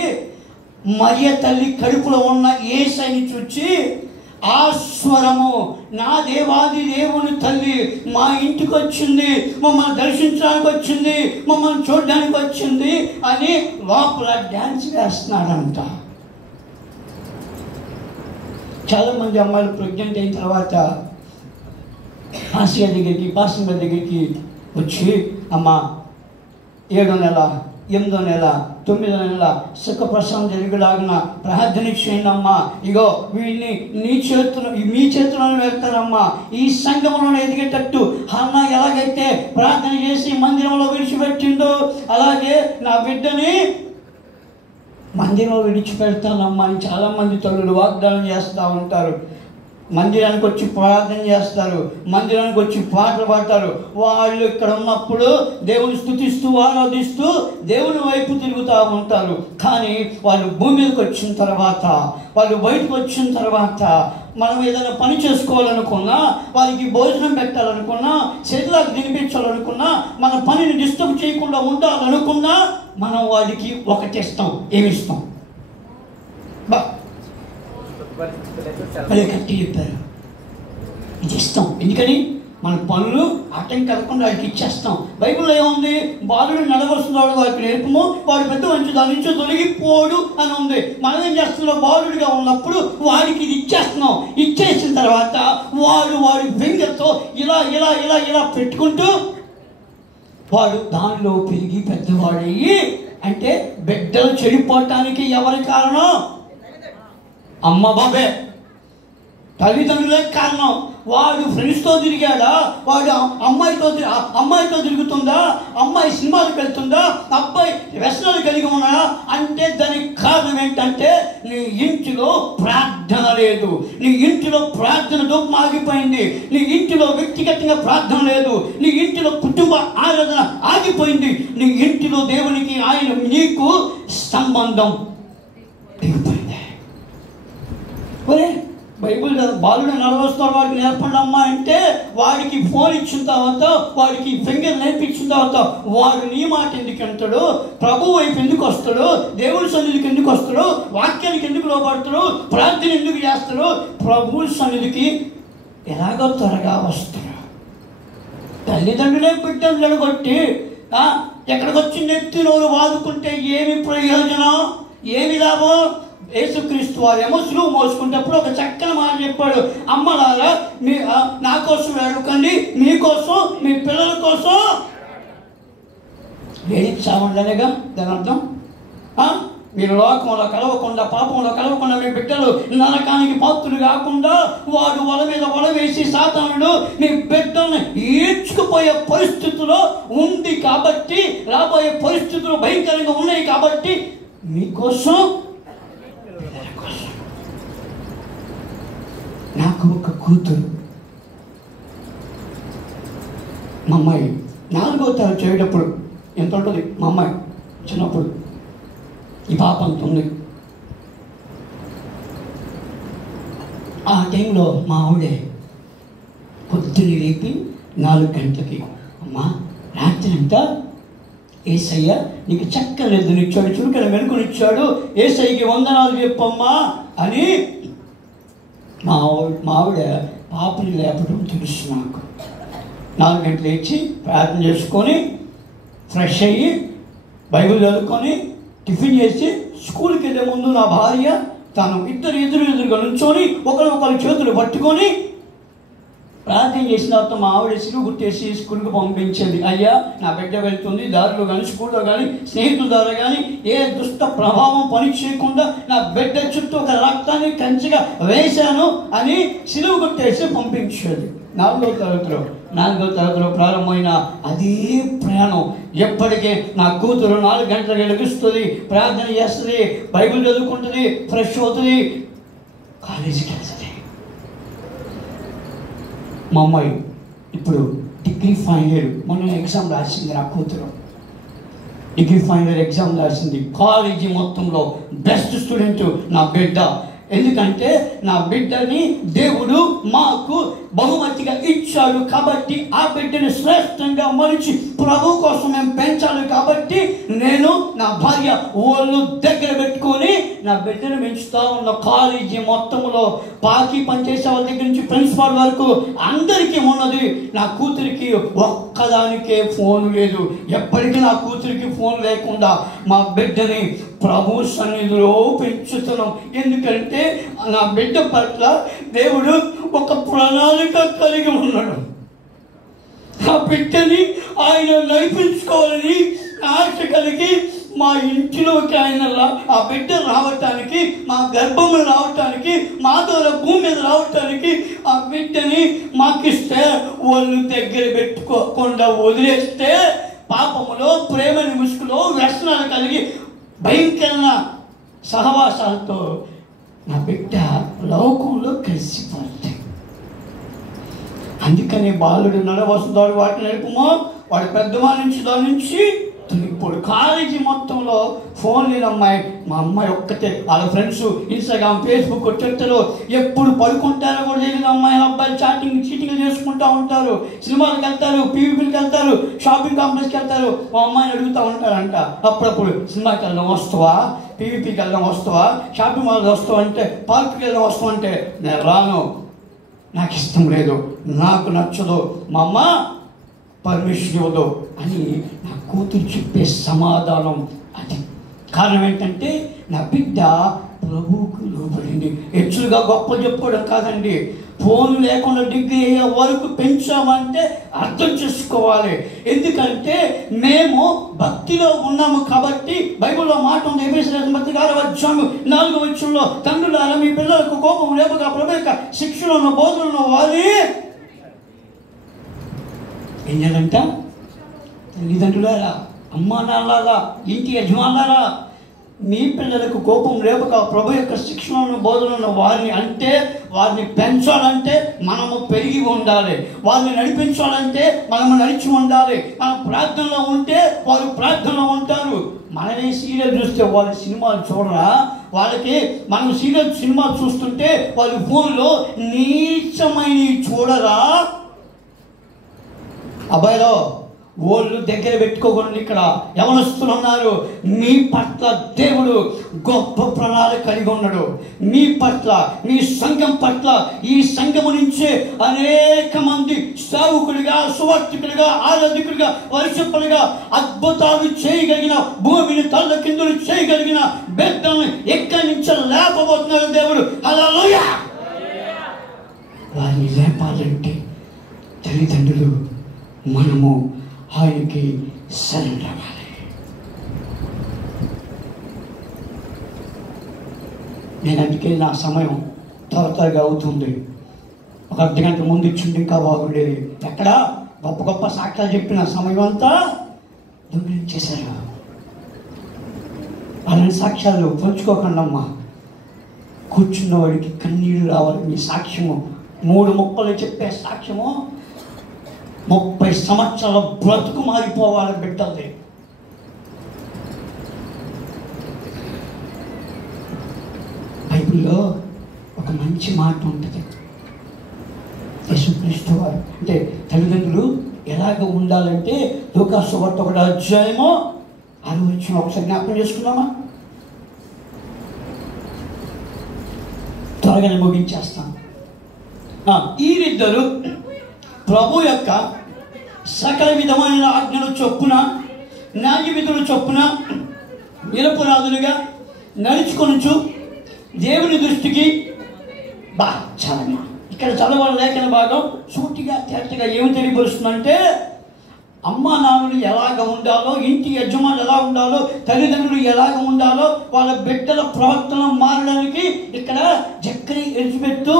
మరియ తల్లి కడుపులో ఉన్న యేసుని చూచి ఆ స్వరము నా దేవాది దేవుని తల్లి మా ఇంటికి వచ్చింది, మమ్మల్ని దర్శించడానికి వచ్చింది, మమ్మల్ని చూడడానికి వచ్చింది అని లోపల డ్యాన్స్ వేస్తున్నాడంట. చాలామంది అమ్మాయిలు ప్రెగ్నెంట్ అయిన తర్వాత పాస్టర్ దగ్గరికి వచ్చి, అమ్మ 7వ నెల 8వ నెల 9వ నెల సుఖప్రసవం జరిగేలాగిన ప్రార్థన చేయండి అమ్మా. ఇగో వీడిని మీ చేతుల్లో వెళ్తారమ్మా. ఈ సంఘంలో ఎదిగేటట్టు అన్న ఎలాగైతే ప్రార్థన చేసి మందిరంలో విడిచిపెట్టిందో అలాగే నా బిడ్డని మందిరంలో విడిచిపెడతానమ్మా అని చాలామంది తల్లులు వాగ్దానం చేస్తూ ఉంటారు. మందిరానికి వచ్చి ప్రార్థన చేస్తారు, మందిరానికి వచ్చి పాటలు పాడతారు. వాళ్ళు ఇక్కడ ఉన్నప్పుడు దేవుని స్తుతిస్తూ ఆరాధిస్తూ దేవుని వైపు తిరుగుతూ ఉంటారు. కానీ వాళ్ళు భూమి మీదకి వచ్చిన తర్వాత, వాళ్ళు బయటకు వచ్చిన తర్వాత మనం ఏదైనా పని చేసుకోవాలనుకున్నా, వారికి భోజనం పెట్టాలనుకున్నా, శరీరాలకు తినిపించాలనుకున్నా, మన పనిని డిస్టర్బ్ చేయకుండా ఉండాలనుకున్నా మనం వాడికి ఒకటిస్తాం. ఏమిస్తాం? అదే కట్టి చెప్పారు, ఇది ఇస్తాం. ఎందుకని? మన పనులు ఆటం కలగకుండా వాడికి ఇచ్చేస్తాం. బైబిల్లో ఏముంది? బాలుడు నడవలసినవాడు వాడికి నేర్పము, వాడు పెద్ద మంచి దాని నుంచి తొలగిపోడు అని ఉంది. మనం ఏం చేస్తున్నాం? బాలుడిగా ఉన్నప్పుడు వాడికి ఇది ఇచ్చేస్తున్నాం. ఇచ్చేసిన తర్వాత వాడి ఫింగర్తో ఇలా ఇలా ఇలా ఇలా పెట్టుకుంటూ వాడు దానిలో పెరిగి పెద్దవాడయ్యి, అంటే బిడ్డలు చెడిపోవటానికి ఎవరి కారణం? అమ్మ బాబే. తల్లిదండ్రులే కారణం. వాడు ఫ్రెండ్స్తో తిరిగాడా, వాడు అమ్మాయితో తిరుగుతుందా, అమ్మాయి సినిమాలకు వెళ్తుందా, అబ్బాయి వ్యసనాలు కలిగి ఉన్నాడా అంటే దానికి కారణం ఏంటంటే నీ ఇంటిలో ప్రార్థన లేదు. నీ ఇంటిలో ప్రార్థన దూపం ఆగిపోయింది. నీ ఇంటిలో వ్యక్తిగతంగా ప్రార్థన లేదు. నీ ఇంటిలో కుటుంబ ఆరాధన ఆగిపోయింది. నీ ఇంటిలో దేవునికి ఆయన నీకు సంబంధం దిగిపోయింది. ఒరే బైబిల్ బాలుడు నడవస్తాడు, వాడికి నేర్పండి అమ్మా అంటే వాడికి ఫోన్ ఇచ్చిన తర్వాత, వాడికి ఫింగర్ నేర్పించిన తర్వాత వాడు నీ మాట ఎందుకు అంటాడు, ప్రభు వైపు ఎందుకు వస్తాడు, దేవుడి సన్నిధికి ఎందుకు వస్తాడు, వాక్యానికి ఎందుకు లోపడతాడు, ప్రార్థన ఎందుకు చేస్తాడు, ప్రభు సన్నిధికి ఎలాగో త్వరగా వస్తాడు. తల్లిదండ్రులే బిడ్డను జడగొట్టి ఎక్కడికి వచ్చి నెత్తి నోరు వాదుకుంటే ఏమి ప్రయోజనం, ఏమి లాభం? యేసుక్రీస్తు వారేమో సులువు మోసుకుంటప్పుడు ఒక చక్కని మాట చెప్పాడు, అమ్మలారా నా కోసం వేడుకండి, మీకోసం మీ పిల్లల కోసం వేయించామండనేగా దాని అర్థం. మీరు లోకంలో కలవకుండా, పాపంలో కలవకుండా మీ బిడ్డలు నరకానికి పాత్రులు కాకుండా వాడు వల మీద వల వేసి సాతానుడు మీ బిడ్డల్ని ఈడ్చుకుపోయే పరిస్థితుల్లో ఉంది కాబట్టి, రాబోయే పరిస్థితులు భయంకరంగా ఉన్నాయి కాబట్టి మీకోసం. నాకు ఒక కూతురు, మా అమ్మాయి 4వ తరగతి చేయటప్పుడు ఎంత ఉంటుంది మా అమ్మాయి చిన్నప్పుడు, ఈ పాప అంత ఉంది. ఆ టైంలో మా ఆవిడే పొద్దున్న లేపి 4 గంటలకి, అమ్మా రాత్రి అంతా ఏసయ్య నీకు చక్కని ఎద్దునిచ్చాడు, చురుకని మెరుకునిచ్చాడు, ఏసయ్యకి వందనాలు చెప్పమ్మా అని మా ఆవిడ పాపని లేపడం తెలుసు నాకు. 4 గంటలు లేచి ప్రార్థన చేసుకొని ఫ్రెష్ అయ్యి బైబిల్ చదువుకొని టిఫిన్ చేసి స్కూల్కి వెళ్ళే ముందు నా భార్య తను ఎదురుగా నుంచొని ఒకరు చేతులు పట్టుకొని ప్రార్థన చేసిన తర్వాత మా ఆవిడ సిలువు గుట్టేసి స్కూల్కి పంపించేది. అయ్యా నా బిడ్డ వెళ్తుంది, దారిలో కానీ స్కూల్లో కానీ స్నేహితుల ద్వారా కానీ ఏ దుష్ట ప్రభావం పని చేయకుండా నా బిడ్డ చుట్టూ ఒక రక్తాన్ని కంచిగా వేశాను అని సిలువు గుట్టేసి పంపించేది. 4వ తరగతిలో ప్రారంభమైన అదే ప్రయాణం ఎప్పటికీ నా కూతురు 4 గంటలకు లెగుస్తుంది, ప్రార్థన చేస్తుంది, బైబిల్ చదువుకుంటుంది, ఫ్రెష్ అవుతుంది, కాలేజీకి వెళ్తుంది. మా అమ్మాయి ఇప్పుడు డిగ్రీ ఫైనల్ ఇయర్, మొన్న ఎగ్జామ్ రాసింది. నా కూతురు డిగ్రీ ఫైనల్ ఇయర్ ఎగ్జామ్ రాసింది. కాలేజీ మొత్తంలో బెస్ట్ స్టూడెంట్ నా బిడ్డ. ఎందుకంటే నా బిడ్డని దేవుడు మాకు బహుమతిగా ఇచ్చాడు కాబట్టి ఆ బిడ్డని శ్రేష్టంగా మలిచి ప్రభు కోసం మేము పెంచాలి కాబట్టి నేను నా భార్య వాళ్ళు దగ్గర పెట్టుకొని నా బిడ్డను పెంచుతా ఉన్న. కాలేజీ మొత్తంలో పాకి పనిచేసే వాళ్ళ దగ్గర నుంచి ప్రిన్సిపాల్ వరకు అందరికీ ఉన్నది. నా కూతురికి ఒక్కదానికే ఫోన్ లేదు. ఎప్పటికీ నా కూతురికి ఫోన్ లేకుండా మా బిడ్డని ప్రభు సన్నిధిలో పెంచుతున్నాం. ఎందుకంటే నా బిడ్డ పట్ల దేవుడు ఒక ప్రణాళిక కలిగి ఉన్నాడు. ఆ బిడ్డని ఆయన నడిపించుకోవాలని ఆశ కలిగి మా ఇంటిలోకి ఆయన ఆ బిడ్డ రావటానికి, మా గర్భము రావటానికి, మా ద్వారా భూమి మీద రావటానికి ఆ బిడ్డని మాకిస్తే వాళ్ళు దగ్గర పెట్టుకోకుండా వదిలేస్తే పాపములో, ప్రేమ ముసుగులో, వ్యసనాలు కలిగి భయంకరమైన సహవాసాలతో నా బిడ్డ లోకంలో కలిసిపోతుంది. అందుకని బాలుడు నడవస్తాడు, వాటిని నడుపుమో వాడు పెద్దవాడి నుంచి దాని నుంచి తొలిగిపోడు. కాలేజీ మొత్తంలో ఫోన్ లేని అమ్మాయి మా అమ్మాయి ఒక్కతే. వాళ్ళ ఫ్రెండ్స్ ఇన్స్టాగ్రామ్, ఫేస్బుక్, ట్విట్టర్ ఎప్పుడు పడుకుంటారో కూడా తెలియదు. అమ్మాయిలు అబ్బాయిలు చీటింగ్లు చేసుకుంటూ ఉంటారు, సినిమాలకు వెళ్తారు, పీవీపీలకు వెళ్తారు, షాపింగ్ కాంప్లెక్స్కి వెళ్తారు. మా అమ్మాయిని అడుగుతూ ఉంటారంట అప్పుడప్పుడు, సినిమాకి వెళ్దాం వస్తావా, పీవీపీకి వెళ్దాం వస్తావా, షాపింగ్ మాల్కి వస్తావా అంటే, పార్క్కి వెళ్దాం వస్తావా అంటే నేను రాను, నాకు ఇష్టం లేదు, నాకు నచ్చదు, మా అమ్మ పర్మిషన్ ఇవ్వదు అని నా కూతురు చెప్పే సమాధానం అది. కారణం ఏంటంటే నా బిడ్డ ప్రభువుకు లోబడింది. హెచ్చులుగా గొప్ప చెప్పుకోవడం కాదండి, ఫోన్ లేకుండా డిగ్రీ అయ్యే వరకు పెంచామంటే అర్థం చేసుకోవాలి. ఎందుకంటే మేము భక్తిలో ఉన్నాము కాబట్టి బైబిల్లో మాట ఉంది. ఎఫెసీయులకు 6:4 తండ్రులారా మీ పిల్లలకు కోపం రేపగా ప్రభు యొక్క శిక్షలో బోధనలో వారి ఏం చేయాలంట? తల్లిదండ్రులారా, అమ్మా నాన్నలారా, ఇంటి యజమానులారా మీ పిల్లలకు కోపం రేపక ప్రభు యొక్క శిక్షణను బోధనను వారిని, అంటే వారిని పెంచాలంటే మనము పెరిగి ఉండాలి, వారిని నడిపించాలంటే మనము నడిచి ఉండాలి. మనం ప్రార్థనలో ఉంటే వారు ప్రార్థనలో ఉంటారు. మనమే సీరియల్ చూస్తే వాళ్ళు సినిమాలు చూడరా? వాళ్ళకి మనం సినిమాలు చూస్తుంటే వాళ్ళు ఫోన్లో నీచమైనవి చూడరా? అబ్బాయిలో ఓళ్ళు దగ్గర పెట్టుకోకుండా ఇక్కడ యవనస్తులు ఉన్నారు. మీ పట్ల దేవుడు గొప్ప ప్రణాళిక కలిగి ఉన్నాడు. మీ పట్ల, మీ సంఘం పట్ల. ఈ సంఘము నుంచే అనేక మంది సేవకులుగా, సువార్థికులుగా, ఆరాధకులుగా, వర్షిప్పులుగా అద్భుతాలు చేయగలిగిన, భూమిని తల్ల కిందులు చేయగలిగిన బిడ్డలను ఎక్కడి నుంచో లేపబోతున్నారు దేవుడు. హల్లెలూయా! వారిని లేపాలంటే తల్లిదండ్రులు, మనము ఆయనకి సరెండర్ అవ్వాలి. నేను అందుకే నా సమయం త్వరగా అవుతుంది. ఒక అర్ధగంట ముందు ఇచ్చింది ఇంకా బాగుండేది. ఎక్కడ గొప్ప గొప్ప సాక్ష్యాలు చెప్పిన సమయం అంతా దొంగిలించేశారు. అలాంటి సాక్ష్యాలు పంచుకోకండి అమ్మా. కూర్చున్నవాడికి కన్నీళ్ళు రావాలి. మీ సాక్ష్యము 3 ముక్కలు చెప్పే సాక్ష్యము 30 సంవత్సరాల బ్రతుకు మారిపోవాలి బిడ్డలది. బైబిల్లో ఒక మంచి మాట ఉంటుంది. యేసుక్రీస్తు వారు అంటే తల్లిదండ్రులు ఎలాగ ఉండాలంటే లూకా సువార్త 1:6 ఒకసారి జ్ఞాపకం చేసుకున్నామా? త్వరగానే ముగించేస్తాం. వీరిద్దరు ప్రభు యొక్క సకల విధమైన ఆజ్ఞల చొప్పున, న్యాయ విధుల చొప్పున నిరపరాధులుగా నడుచుకొనుచు దేవుని దృష్టికి చలమా. ఇక్కడ చదవాలి లేఖన భాగం సూటిగా తేటగా ఏమి తెలియపరుస్తుందంటే, అమ్మా నాన్నలు ఎలాగ ఉండాలో, ఇంటి యజమానులు ఎలా ఉండాలో, తల్లిదండ్రులు ఎలాగ ఉండాలో, వాళ్ళ బిడ్డల ప్రవర్తన మారడానికి ఇక్కడ జక్కరీ ఎలిజబెత్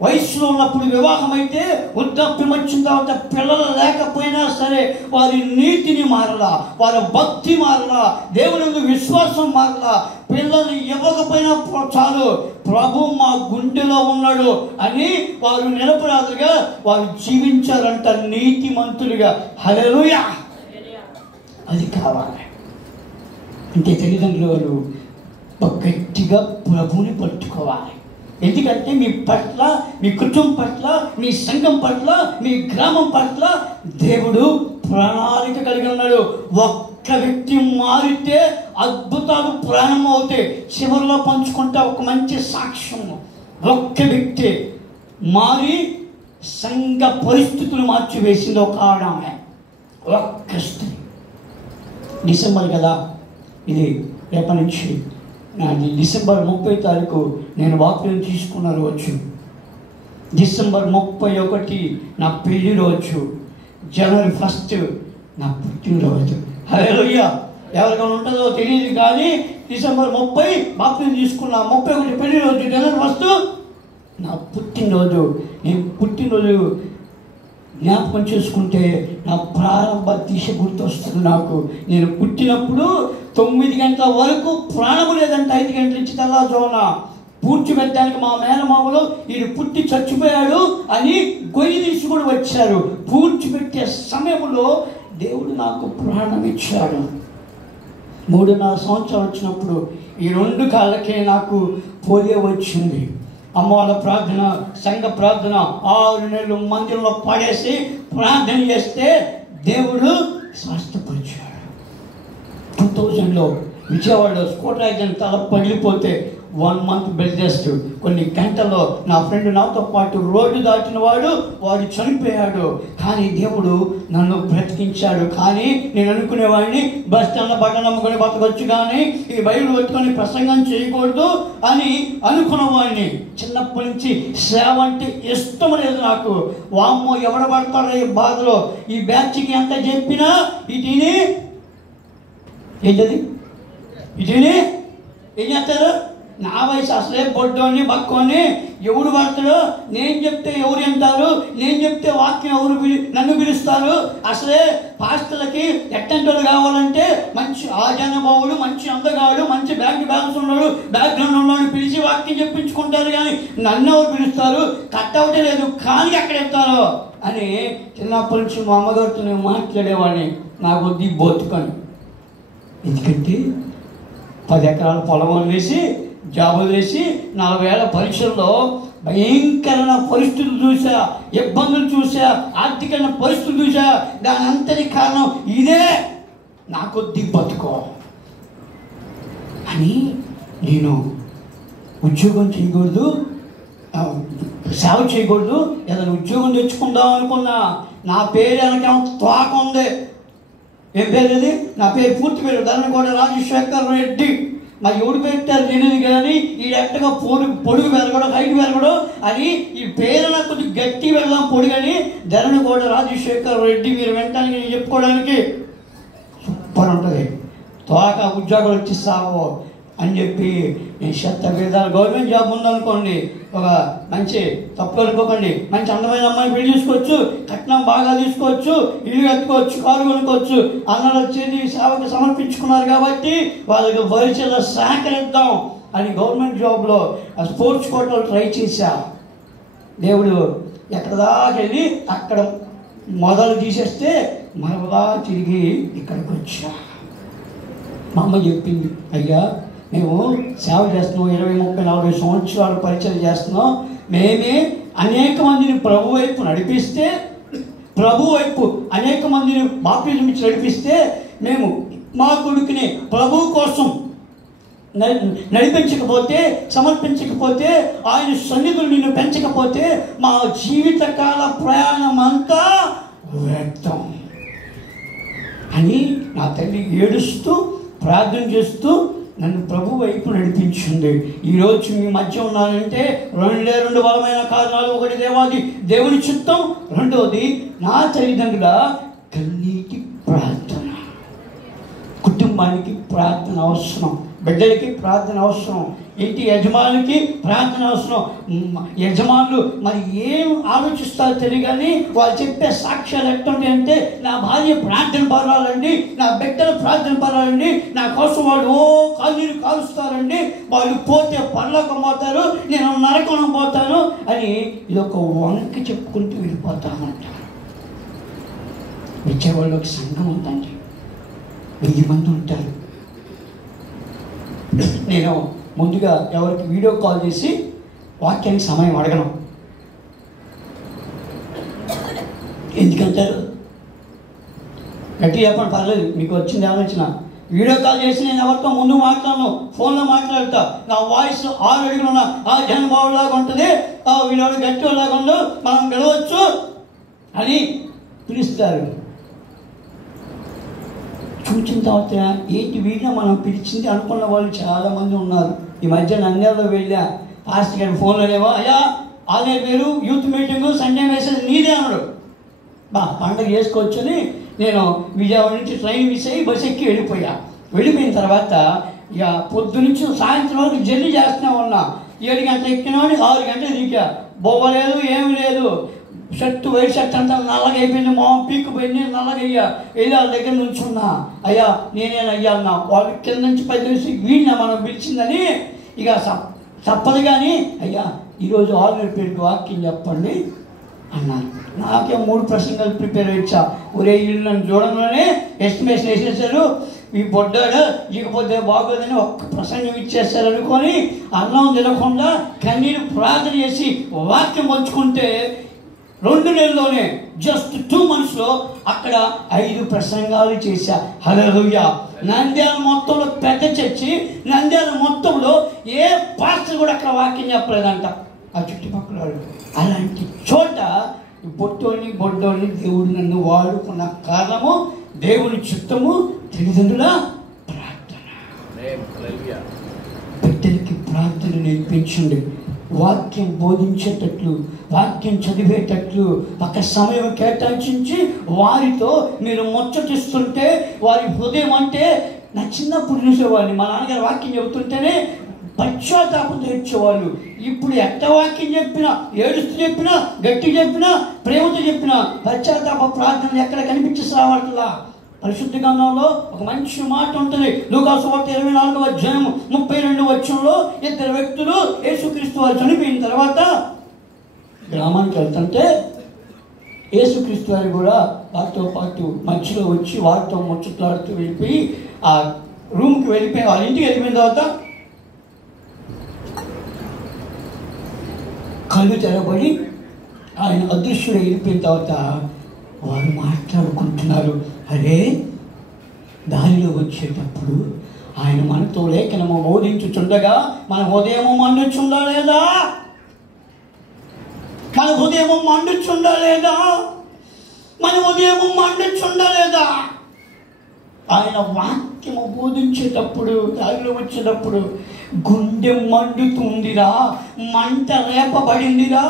వయసులో ఉన్నప్పుడు వివాహం అయితే వృద్ధాప్యం వచ్చిన తర్వాత పిల్లలు లేకపోయినా సరే వారి నీతిని మారలా, వారి భక్తి మారలా, దేవుని విశ్వాసం మారలా. పిల్లల్ని ఇవ్వకపోయినా చాలు, ప్రభు మా గుండెలో ఉన్నాడు అని వారు నిరపరాధులుగా వారు జీవించారంట, నీతిమంతులుగా. హల్లెలూయా! అది కావాలి అంటే తల్లిదండ్రులు వారు గట్టిగా ప్రభువుని పట్టుకోవాలి. ఎందుకంటే మీ పట్ల, మీ కుటుంబం పట్ల, మీ సంఘం పట్ల, మీ గ్రామం పట్ల దేవుడు ప్రణాళిక కలిగి ఉన్నాడు. ఒక్క వ్యక్తి మారితే అద్భుతాలు ప్రారంభమవుతాయి. చివరిలో పంచుకుంటే ఒక మంచి సాక్ష్యము. ఒక్క వ్యక్తి మారి సంఘ పరిస్థితులు మార్చివేసింది ఒక ఆడామె, ఒక్క స్త్రీ. డిసెంబర్ కదా ఇది, రేపటి నుంచి నాది డిసెంబర్ 30 తారీఖు నేను వాక్యం తీసుకున్న రోజు. డిసెంబర్ 31 నా పెళ్లి రోజు. జనవరి 1 నా పుట్టినరోజు. హల్లెలూయా! ఎవరికైనా ఉంటుందో తెలియదు కానీ డిసెంబర్ 30 వాక్యం తీసుకున్నా. 31 పెళ్లి రోజు, జనవరి 1 నా పుట్టినరోజు. నేను పుట్టినరోజు జ్ఞాపకం చేసుకుంటే నా ప్రారంభ దిశ గుర్తొస్తుంది నాకు. నేను పుట్టినప్పుడు 9 గంటల వరకు ప్రాణము లేదంటే 5 గంటల నుంచి తెల్లవారుజామున పూడ్చిపెట్టడానికి మా మేనమామలు వీడు పుట్టి చచ్చిపోయాడు అని గొయ్యి తీసి కూడా వచ్చారు. పూడ్చిపెట్టే సమయంలో దేవుడు నాకు ప్రాణం ఇచ్చాడు. 3.5 సంవత్సరాలు వచ్చినప్పుడు ఈ 2 కాళ్ళకే నాకు పోలియో వచ్చింది. అమ్మ వాళ్ళ ప్రార్థన, సంఘ ప్రార్థన 6 నెలలు మందిరంలో పడేసి ప్రార్థన చేస్తే దేవుడు స్వస్థపరిచాడు. 2000లో విజయవాడలో స్కూటర్ యాక్సిడెంట్ తల పగిలిపోతే 1 month బెడ్ రెస్ట్. కొన్ని గంటల్లో నా ఫ్రెండ్ నాతో పాటు రోడ్డు దాటిన వాడు చనిపోయాడు. కానీ దేవుడు నన్ను బ్రతికించాడు. కానీ నేను అనుకునేవాడిని బస్ స్టాండ్లో బట్టలు నమ్ముకొని బతకొచ్చు, కానీ ఈ బైబిల్ పట్టుకొని ప్రసంగం చేయకూడదు అని అనుకున్నవాడిని. చిన్నప్పటి నుంచి సేవ అంటే ఇష్టం లేదు నాకు. వామ్మో ఎవడ పడతాడో ఈ బాధలో, ఈ బ్యాచ్కి ఎంత చెప్పినా ఇటీని ఏంటది ఇటీని ఏం చేస్తారు? నా వయసు అసలే బొడ్డోని బక్కోని, ఎవడు పడతాడో, నేను చెప్తే ఎవరు వింటారు, నేను చెప్తే వాక్యం నన్ను పిలుస్తారు. అసలే పాస్టర్లకి ఎట్టంటోళ్ళు కావాలంటే మంచి ఆజానుభావుడు, మంచి అందగాడు, మంచి బ్యాక్గ్రౌండ్ ఉన్నాడు, బ్యాక్గ్రౌండ్ ఉన్నాడు పిలిచి వాక్యం చెప్పించుకుంటారు. కానీ నన్ను ఎవరు పిలుస్తారు? కట్టవటే లేదు, కానీ ఎక్కడ ఎత్తారో అని చిన్నప్పటి నుంచి మా అమ్మగారితో నేను మాట్లాడేవాడిని. నా కొద్ది బతుకని. ఎందుకంటే 10 ఎకరాల పొలం వేసి జాబులు వేసి 40 ఏళ్ళ పరీక్షల్లో భయంకరమైన పరిస్థితులు చూసా, ఇబ్బందులు చూసా, ఆర్థికమైన పరిస్థితులు చూసా. దాని అంతటి కారణం ఇదే, నా కొద్ది బతుకో అని. నేను ఉద్యోగం చేయకూడదు, సేవ చేయకూడదు, ఏదైనా ఉద్యోగం తెచ్చుకుందాం అనుకున్నా. నా పేరు వెనక తోక ఉంది. ఏం పేరు అది? నా పేరు పూర్తి పేరు ధర్మకోట రాజశేఖర్ రెడ్డి. మరి ఎవడు పెట్టారు తెలియదు, కానీ ఈ ఎట్టగా పొడుగు పెరగడం, హైట్ పెరగడం అని ఈ పేరు నాకు కొద్దిగా గట్టి వెళ్దాం పొడుగని ధర్మకోట రాజశేఖర్ రెడ్డి. మీరు వెంటనే నేను చెప్పుకోవడానికి సూపర్ ఉంటుంది. తోక ఉద్యోగాలు వచ్చిస్తావో అని చెప్పి నేను విధాలు గవర్నమెంట్ జాబ్ ఉందనుకోండి, ఒక మంచి తప్పు అనుకోకండి, మంచి అందమైన అమ్మాయిని పెళ్లి తీసుకోవచ్చు, కట్నం బాగా తీసుకోవచ్చు, ఇల్లు కట్టుకోవచ్చు, కారు కొనుక్కోవచ్చు. అన్నలు వచ్చేది సేవకు సమర్పించుకున్నారు కాబట్టి వాళ్ళకి భవిష్యత్తులో సహకరిద్దాం అని గవర్నమెంట్ జాబ్లో స్పోర్ట్స్ కోటాలో ట్రై చేశా. దేవుడు ఎక్కడ దాకా వెళ్ళి అక్కడ మొదలు తీసేస్తే మరలా తిరిగి ఇక్కడికి వచ్చా. మా అమ్మ చెప్పింది, అయ్యా మేము సేవ చేస్తున్నాం, 20, 30, 40 సంవత్సరాలు పరిచయం చేస్తున్నాం. మేమే అనేక మందిని ప్రభు వైపు నడిపిస్తే, ప్రభు వైపు అనేక మందిని బాప్తిజం ఇచ్చి నడిపిస్తే, మేము మా కొడుకుని ప్రభు కోసం నడిపించకపోతే, సమర్పించకపోతే, ఆయన సన్నిధులు నిన్ను పెంచకపోతే మా జీవితకాల ప్రయాణం అంతా వ్యర్థం అని నా తల్లి ఏడుస్తూ ప్రార్థన చేస్తూ నన్ను ప్రభు వైపు నడిపించింది. ఈరోజు మీ మధ్య ఉన్నానంటే 2 బలమైన కారణాలు. ఒకటి దేవుని చిత్తం, రెండవది నా తల్లిదండ్రుల కన్నీటి ప్రార్థన. కుటుంబానికి ప్రార్థన అవసరం, బిడ్డలకి ప్రార్థన అవసరం, ఇంటి యజమానికి ప్రార్థన అవసరం. యజమానులు మరి ఏం ఆలోచిస్తారో తెలియగాని వాళ్ళు చెప్పే సాక్ష్యాలు ఎట్టుంటాయి అంటే, నా భార్య ప్రార్థన పరాలండి, నా బిడ్డలు ప్రార్థన పరాలండి, నా కోసం వాళ్ళు కన్నీరు కాలుస్తారండి, వాళ్ళు పోతే పరలోకం పోతారు, నేను నరకం పోతాను అని ఇదొక వంక చెప్పుకుంటూ వెళ్ళిపోతామంటారు. విజయవాడలో ఒక సంఘం ఉందండి, 1000 మంది ఉంటారు. నేను ముందుగా ఎవరికి వీడియో కాల్ చేసి వాక్యానికి సమయం అడగను. ఎందుకంటారు? గట్టి చెప్పండి, పర్లేదు, మీకు వచ్చింది ఆలోచన. వీడియో కాల్ చేసి నేను ఎవరితో ముందు మాట్లాడను, ఫోన్లో మాట్లాడతా. నా వాయిస్ 6 అడుగులు ఉన్న ఆ జనబాబులాగా ఉంటుంది, వీడు గట్టి లాగా ఉండు, మనం గెలవచ్చు అని పిలుస్తారు. చూసిన తర్వాత ఏంటి వీడియో మనం పిలిచింది అనుకున్న వాళ్ళు చాలామంది ఉన్నారు. ఈ మధ్య నంద్యాలలో వెళ్ళా, పాస్టర్ గారి ఫోన్లోనేమో, అయ్యా ఆన్లైన్ పేరు యూత్ మీటింగు, సండే మెసేజ్ నీదే అన్నాడు. పండగ చేసుకోవచ్చని నేను విజయవాడ నుంచి ట్రైన్ మిస్ అయ్యి బస్సు ఎక్కి వెళ్ళిపోయిన తర్వాత ఇక పొద్దు నుంచి సాయంత్రం వరకు జర్నీ చేస్తూనే ఉన్నా. 7 గంటలు ఎక్కినామని 6 గంటలు దిగా, బొవ్వలేదు, ఏమి లేదు. షర్టు వైట్ షర్ట్ అంతా నల్లగా అయిపోయింది, మొహం పీక్కుపోయింది, నల్లగా వెళ్ళి వాళ్ళ దగ్గర నుంచున్నా. అయ్యా నేనేనయ్యా అన్నా. వాళ్ళ కింద నుంచి 10 నిమిషం వీడిన మనం పిలిచిందని ఇక తప్పదు. కానీ అయ్యా ఈరోజు ఆల్రెడీ పేరుకి వాక్యం చెప్పండి అన్నాను. నాకే 3 ప్రసంగాలు ప్రిపేర్ అయ్యా. ఒరే ఇల్లు నన్ను చూడంలోనే ఎస్టిమేషన్ వేసేసారు, ఈ పొడ్డాడు ఇకపోతే బాగోదని ఒక్క ప్రసంగం ఇచ్చేస్తారు అనుకొని అన్నం తినకుండా కన్నీరు ప్రార్థన చేసి వాక్యం పంచుకుంటే 2 నెలల్లోనే జస్ట్ 2 monthsలో అక్కడ 5 ప్రసంగాలు చేశా. హల్లెలూయా. నంద్యాల మొత్తంలో పెద్ద చర్చి, నంద్యాల మొత్తంలో ఏ పాస్టర్ కూడా అక్కడ వాక్యం చెప్పలేదంట ఆ చుట్టుపక్కల వాళ్ళు. అలాంటి చోట బొడ్డోని దేవుడు నన్ను వాడుకున్న కారణము దేవుని చిత్తము, తల్లిదండ్రుల ప్రార్థన. బిడ్డలకి ప్రార్థన నేర్పించండి. వాక్యం బోధించేటట్లు, వాక్యం చదివేటట్లు ఒక సమయం కేటాయించి వారితో మీరు ముచ్చటిస్తుంటే వారి హృదయం అంటే నా చిన్నప్పుడు చూసేవాడిని. మా నాన్నగారు వాక్యం చెబుతుంటేనే పశ్చాత్తాపం తెచ్చేవాళ్ళు. ఇప్పుడు ఎంత వాక్యం చెప్పినా, ఏడుస్తూ చెప్పినా, గట్టి చెప్పినా, ప్రేమతో చెప్పినా పశ్చాత్తాప ప్రార్థనలు ఎక్కడ కనిపించేసి రావట్లా. పరిశుద్ధ గ్రంథంలో ఒక మంచి మాట ఉంటుంది. లూకాసు సువార్త 24వ అధ్యాయం 32వ వచనంలో 2 వ్యక్తులు యేసుక్రీస్తు వారు చనిపోయిన తర్వాత గ్రామానికి వెళ్తుంటే యేసుక్రీస్తు వారు కూడా వారితో పాటు మధ్యలో వచ్చి వారితో ముచ్చట్లాడుతూ వెళ్ళిపోయి ఆ రూమ్కి వెళ్ళిపోయి వాళ్ళ ఇంటికి వెళ్ళిపోయిన తర్వాత కళ్ళు తెరబడి ఆయన అదృశ్యుడు వెళ్ళిపోయిన తర్వాత వారు మాట్లాడుకుంటున్నారు. అరే, దారిలో వచ్చేటప్పుడు ఆయన మనతో లేఖనము బోధించుచుండగా మన హృదయము మండుచుండలేదా? మన హృదయము మండుచుండలేదా? మన హృదయము మండుచుండలేదా? ఆయన వాక్యము బోధించేటప్పుడు, దారిలో వచ్చేటప్పుడు గుండె మండుతుందిరా, మంట రేపబడిందిరా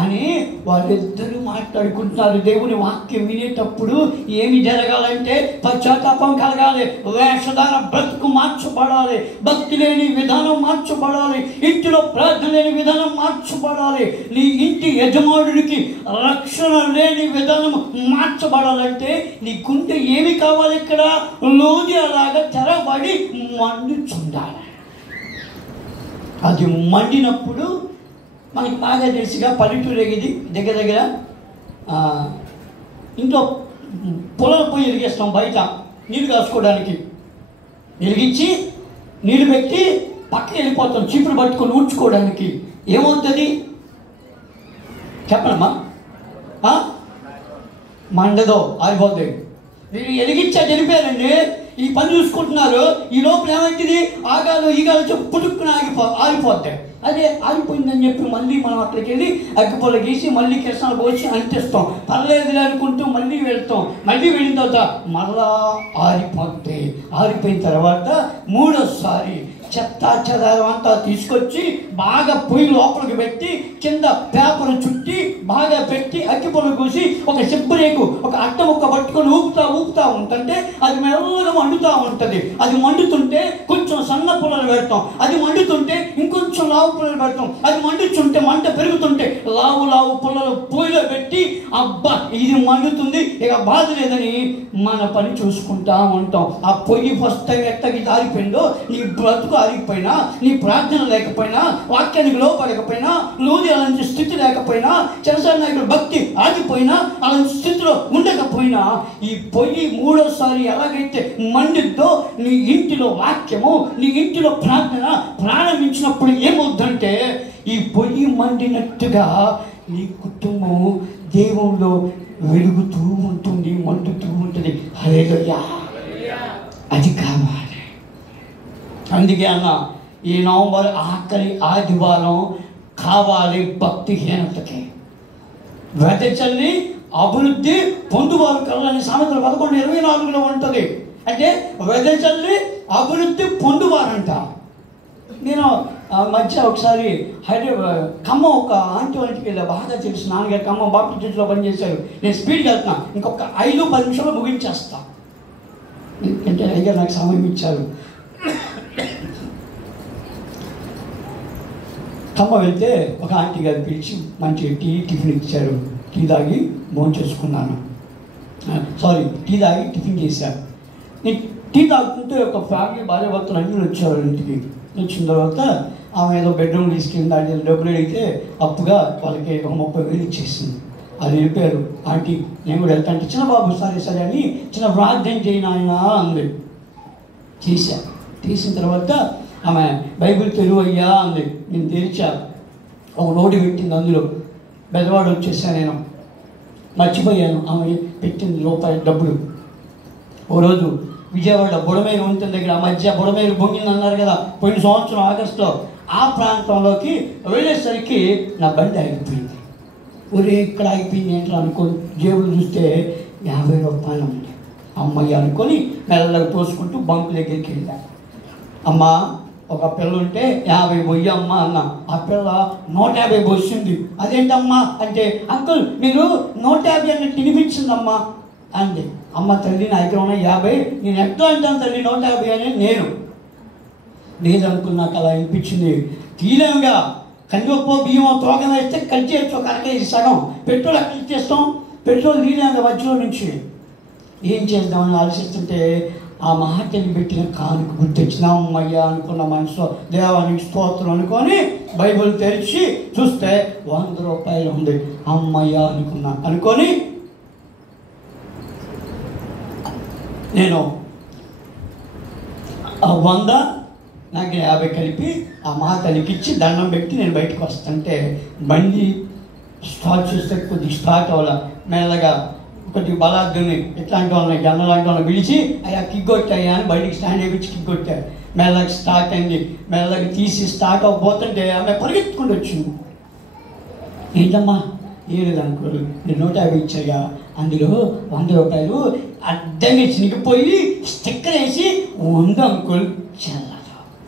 అని వాళ్ళిద్దరూ మాట్లాడుకుంటున్నారు. దేవుని వాక్యం వినేటప్పుడు ఏమి జరగాలంటే పశ్చాత్తాపం కలగాలి, వేషధార బ్రతుకు మార్చబడాలి, భక్తి లేని విధానం మార్చబడాలి, ఇంటిలో ప్రార్థన లేని విధానం మార్చబడాలి, నీ ఇంటి యజమానుడికి రక్షణ లేని విధానం మార్చబడాలంటే నీ గుండె ఏమి కావాలి? ఇక్కడ లోజి అలాగా తెరబడి మండుచుండాలి. అది మండినప్పుడు మనకి బాగా తెలిసిగా పల్లెటూరు ఎగిది దగ్గర ఇంట్లో పొలాల పొయ్యి వెలిగిస్తాం, బయట నీళ్ళు కాసుకోవడానికి వెలిగించి నీళ్ళు పెట్టి పక్కకి వెళ్ళిపోతాం చీపురు పట్టుకొని ఊడ్చుకోవడానికి. ఏమవుతుంది చెప్పనమ్మా? మండదో, ఆరిపోతుంది. మీరు వెలిగించా తెలిపారండి, ఈ పని చూసుకుంటున్నారు. ఈ లోపల ఏమైంది? ఆగాలు ఈగాలు చెప్పి పుట్టుకుని ఆగిపోతాయి. అదే ఆగిపోయిందని చెప్పి మళ్ళీ మనం అక్కడికి వెళ్ళి అగ్గిపొల గీసి మళ్ళీ కిరసనాలు పోసి అంటిస్తాం. పర్లేదు అనుకుంటూ మళ్ళీ వెళ్తాం. మళ్ళీ వెళ్ళిన తర్వాత మళ్ళా ఆరిపోతాయి. ఆరిపోయిన తర్వాత 3వసారి చెత్త చెదారం అంతా తీసుకొచ్చి బాగా పొయ్యి లోపలికి పెట్టి కింద పేపర్ చుట్టి బాగా పెట్టి అగ్గిపొల కూసి ఒక సిబ్బరేకు ఒక అట్ట ముక్క పట్టుకొని ఊపుతా ఉంటుంటే అది మెల్లగా మండుతూ ఉంటుంది. అది మండుతుంటే కొంచెం సన్న పొలలు పెడతాం, అది మండుతుంటే ఇంకొంచెం లావు పొలలు పెడతాం, అది మండుతుంటే మంట పెరుగుతుంటే లావు పొలలు పొయ్యిలో పెట్టి అబ్బా ఇది మండుతుంది ఇక బాధ లేదని మన పని చూసుకుంటా ఉంటాం. ఆ పొయ్యి ఫస్ట్ ఎట్టకి దారిపోయిందో నీ బ్రతుకు ఆరిపోయినా, నీ ప్రార్థన లేకపోయినా, వాక్యానికి లోపడకపోయినా, లోది అలాంటి స్థితి లేకపోయినా, చంద్రశేఖర నాయకుడు భక్తి ఆగిపోయినా, అలాంటి స్థితిలో ఉండకపోయినా ఈ పొయ్యి 3వసారి ఎలాగైతే మండిద్దో నీ ఇంటిలో వాక్యము, నీ ఇంటిలో ప్రార్థన ప్రారంభించినప్పుడు ఏమవుద్దంటే ఈ పొయ్యి మండినట్టుగా నీ కుటుంబం దేవుల్లో వెలుగుతూ ఉంటుంది, మండుతూ ఉంటుంది. హల్లెలూయా. అది కావాలి. అందుకే అన్న ఈ నవంబర్ ఆఖరి ఆదివారం కావాలి భక్తిహీనతకి. వెదచల్లి అభివృద్ధి పొందువారు కలని సామెతలు 11:24లో ఉంటుంది. అంటే వెదచల్లి అభివృద్ధి పొందువారంట. నేను మధ్య ఒకసారి ఖమ్మం ఒక ఆంటీ వాళ్ళకి వెళ్ళా, బాగా తెలుసు నాన్నగారు ఖమ్మం బాప్టిస్ట్ చర్చిలో పనిచేశారు. నేను స్పీడ్గా వెళ్తున్నా, ఇంకొక 5-10 నిమిషాలు ముగించేస్తా, ఎందుకంటే అయ్యారు నాకు సమయం ఇచ్చారు. ఖమ్మం వెళ్తే ఒక ఆంటీ గారు పిలిచి మంచి టిఫిన్ ఇచ్చారు. టీ తాగి భోంచేసుకున్నాను, టీ తాగి టిఫిన్ చేశారు. నేను టీ తాగుతుంటే ఒక ఫ్యామిలీ భార్య భర్తలు అన్నీ వచ్చారు ఇంటికి. వచ్చిన తర్వాత ఆమె ఏదో బెడ్రూమ్ తీసుకెళ్ళి దాని డబ్బులు అడిగితే అప్పుగా వాళ్ళకి ఒక 30,000 ఇచ్చేసింది. అది వెళ్ళిపోయారు. ఆంటీ నేను కూడా వెళ్తా అంటే, చిన్న బాబు సరే అని చిన్న ప్రార్థన చేయను ఆయన అంది. తీసిన తర్వాత ఆమె బైబిల్ తెరువయ్యా అంది. నేను తెరిచా, ఒక నోటి పెట్టింది, అందులో పెద్దవాడు వచ్చేసా. నేను మర్చిపోయాను ఆమె పెట్టిన రూపాయల డబ్బులు. ఓ రోజు విజయవాడ బుడమేరు వంతెన దగ్గర ఆ మధ్య బుడమేరు పొంగింది అన్నారు కదా పోయిన సంవత్సరం ఆగస్టులో, ఆ ప్రాంతంలోకి వెళ్ళేసరికి నా బండి ఆగిపోయింది. ఒరే ఇక్కడ ఆగిపోయింది ఏంటో అనుకో, జేబులు చూస్తే 50 రూపాయలు ఉంది. అమ్మాయి అనుకొని మెల్లగా తోసుకుంటూ బంకు దగ్గరికి వెళ్ళా. అమ్మ ఒక పిల్ల ఉంటే 50 పోయి అమ్మ అన్న. ఆ పిల్ల 150 పోసింది. అదేంటమ్మా అంటే, అంకుల్ మీరు 150 అన్నట్టు వినిపించిందమ్మా అంది. అమ్మ తల్లి నా దగ్గర ఉన్న 50, నేను ఎట్లా అంటాను తల్లి 150 అని. నేను లేదనుకుని నాకు అలా అనిపించింది. తీరంగా కందిపప్పు బియ్యం తోకన వేస్తే కట్ చేయొచ్చు, ఒక అరకేజీ సగం. పెట్రోల్ ఎక్కడ ఇచ్చేస్తాం, పెట్రోల్ తీరంగా మధ్యలో నుంచి. ఏం చేద్దామని ఆలోచిస్తుంటే ఆ మహాతల్లి పెట్టిన కానుక గుర్తొచ్చిన. అమ్మయ్య అనుకున్న మనసులో దేవానికి స్తోత్రం అనుకొని బైబిల్ తెరిచి చూస్తే 100 రూపాయలు ఉంది. అమ్మయ్య అనుకొని నేను ఆ 100 నాకు 50 కలిపి ఆ మహాతల్లికి ఇచ్చి దండం పెట్టి నేను బయటకు వస్తుంటే బండి స్టార్ట్ చేస్తే కొద్దిగా స్టార్ట్ అవ్వాల. మెల్లగా కొద్దిగా బలాద్దుని ఇట్లాంటి వాళ్ళని గన్న లాంటి వాళ్ళని పిలిచి అయ్యా కిక్ కొట్టాయా అని బండికి స్టాండ్ వేయించి కిక్ కొట్టారు. మెల్లగా స్టార్ట్ అయింది. మెల్లగా తీసి స్టార్ట్ అవ్వబోతుంటే ఆమె పరిగెత్తుకుంటూ వచ్చింది. ఏంటమ్మా ఏలేదు అనుకోరు, నేను 150 ఇచ్చాయా, అందులో 100 రూపాయలు అడ్డంగా చినిగిపోయి స్టిక్కర్ వేసి 100 అంకుల్. చల్లగా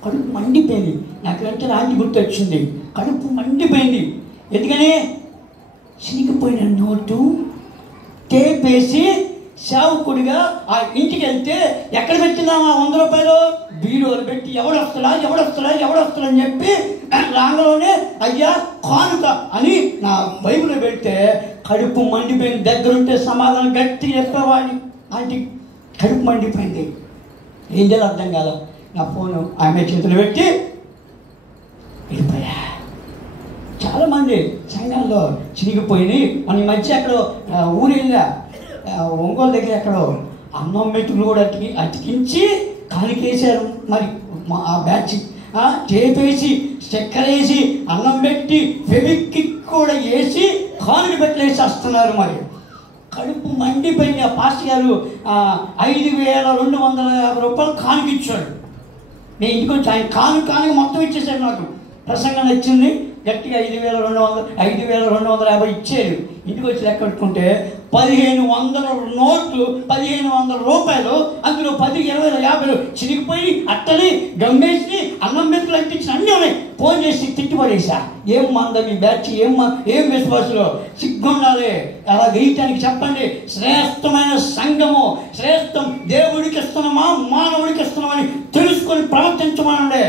కడుపు మండిపోయింది. నాకు వెంటనే ఆంటీ గుర్తొచ్చింది. కడుపు మండిపోయింది. ఎందుకని చినిగిపోయిన నోటు టేప్ వేసి సేవకుడిగా ఆ ఇంటికి వెళ్తే ఎక్కడ పెట్టిందామా 100 రూపాయలు, బీరోలు పెట్టి ఎవడొస్తాడని చెప్పి రాంగలోనే అయ్యా కానుక అని నా బైబిల్ పెడితే కడుపు మండిపోయింది. దగ్గరుంటే సమాధానం గట్టిగా చెప్పేవాడిని. ఆంటీ కడుపు మండిపోయింది. ఏం చేయాలో అర్థం కాదు. నా ఫోను ఆమె చేతులు పెట్టి వెళ్ళిపోయా. చాలామంది సంఘాల్లో చినిగిపోయి మన ఈ మధ్య ఎక్కడో ఊరు వెళ్ళా, ఒంగోలు దగ్గర ఎక్కడో అన్నం మెతుకులు కూడా అతికించి కానికేసారు. మరి ఆ బ్యాచ్ చేపేసి చక్కెర వేసి అన్నం పెట్టి ఫెవిక్కి కూడా వేసి కానుక పెట్టలేసి వస్తున్నారు. మరి కడుపు మండిపోయింది. ఆ పాస్టర్ గారు 5,250 రూపాయలు కానుక ఇచ్చాడు. నేను ఇంటికి వచ్చి ఆయన కానుక మొత్తం ఇచ్చేసాడు. నాకు ప్రసంగం నచ్చింది. గట్టిగా 5,250 ఇచ్చారు. ఇంటికి వచ్చి లెక్క పెట్టుకుంటే 1,500 నోట్లు, 1,500 రూపాయలు, అందులో 10, 20, 50 చిరిగిపోయి అట్టని గమ్మేసి అన్నం మెతుకులు అంటించిన అన్నీ ఉన్నాయి. ఫోన్ చేసి తిట్టుబడేసా. ఏం మంద మీ బ్యాచ్, ఏం విశ్వాసులు, సిగ్గుండాలి. అలా వేయటానికి చెప్పండి. శ్రేష్టమైన సంఘము, శ్రేష్టం దేవుడికి ఇస్తున్నామా మానవుడికి ఇస్తున్నామని తెలుసుకొని ప్రవర్తించమనండి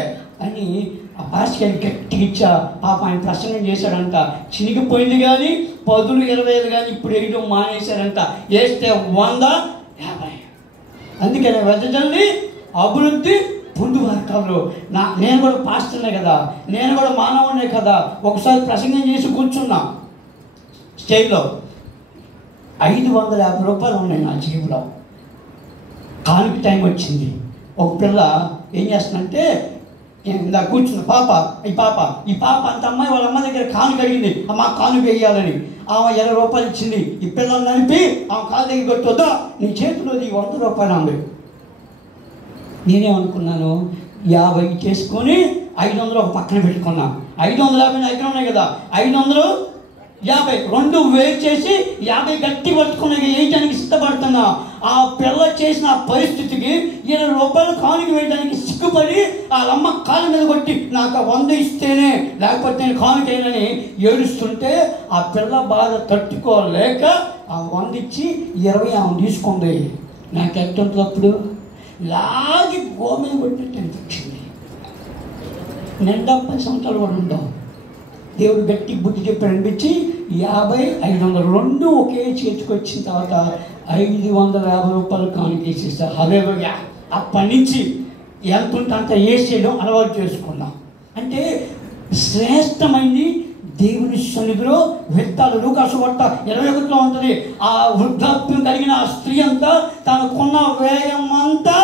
అని ఆ పాస్టర్ గట్టిగా ఇచ్చా. పాప ఆయన ప్రసంగం చేశాడంట. చినిగిపోయింది కానీ 10, 20 కానీ ఇప్పుడు వేయడం మానేశాడంట. వేస్తే 150. అందుకనే వెదజల్లి అభివృద్ధి పొందు వర్గాలు. నేను కూడా పాస్టర్నే కదా, నేను కూడా మానవునే కదా. ఒకసారి ప్రసంగం చేసి కూర్చున్నా స్టేజ్లో. 550 రూపాయలు ఉన్నాయి నా జేబులో. కానుక టైం వచ్చింది. ఒక పిల్ల ఏం చేస్తుందంటే ఇందా కూర్చున్న ఈ పాప అంత అమ్మాయి వాళ్ళ అమ్మ దగ్గర కానుక అడిగింది. అమ్మ కానుక వేయాలని. ఆమె 20 రూపాయలు ఇచ్చింది. ఈ పిల్లలు నలిపి ఆమె కాలు దగ్గర కొట్టొద్దా, నీ చేతిలోది 100 రూపాయలు అంది. నేనేమనుకున్నాను, 50 చేసుకొని 500 ఒక పక్కన పెట్టుకున్నా. 550 దగ్గర ఉన్నాయి కదా, 550 రెండు వేరు చేసి 50 గట్టి పట్టుకున్నాక వేయటానికి సిద్ధపడుతున్నా. ఆ పిల్ల చేసిన పరిస్థితికి 20 రూపాయలు కానుక వేయడానికి సిగ్గుపడి వాళ్ళమ్మ కాళ్ళ మీద కొట్టి నాకు 100 ఇస్తేనే లేకపోతే నేను కానుకైనని ఏడుస్తుంటే ఆ పిల్ల బాధ తట్టుకోలేక ఆ 100 ఇచ్చి 20 ఆమె తీసుకుంది. నాకు ఎట్టుంటుంది అప్పుడు లాగి గోమే కొట్టినట్టు అనిపించింది. నిండా 10 సంవత్సరాలు కూడా ఉండవు. దేవుడు గట్టి బుద్ధి చెప్పాడు అనిపించి 50, 500 రెండు ఒకే చేతికి వచ్చిన తర్వాత 550 రూపాయలు కానుక వేసేస్తారు. హల్లెలూయా. అప్పటి నుంచి ఎంత ఉంటే అంత వేసేయడం అలవాటు చేసుకున్నాం. అంటే శ్రేష్టమైంది దేవుని సన్నిధిలో విత్తాలు. లూకాసు వార్త 21లో ఉంటుంది. ఆ వృద్ధాప్యం కలిగిన ఆ స్త్రీ అంతా తనకున్న వ్యయం అంతా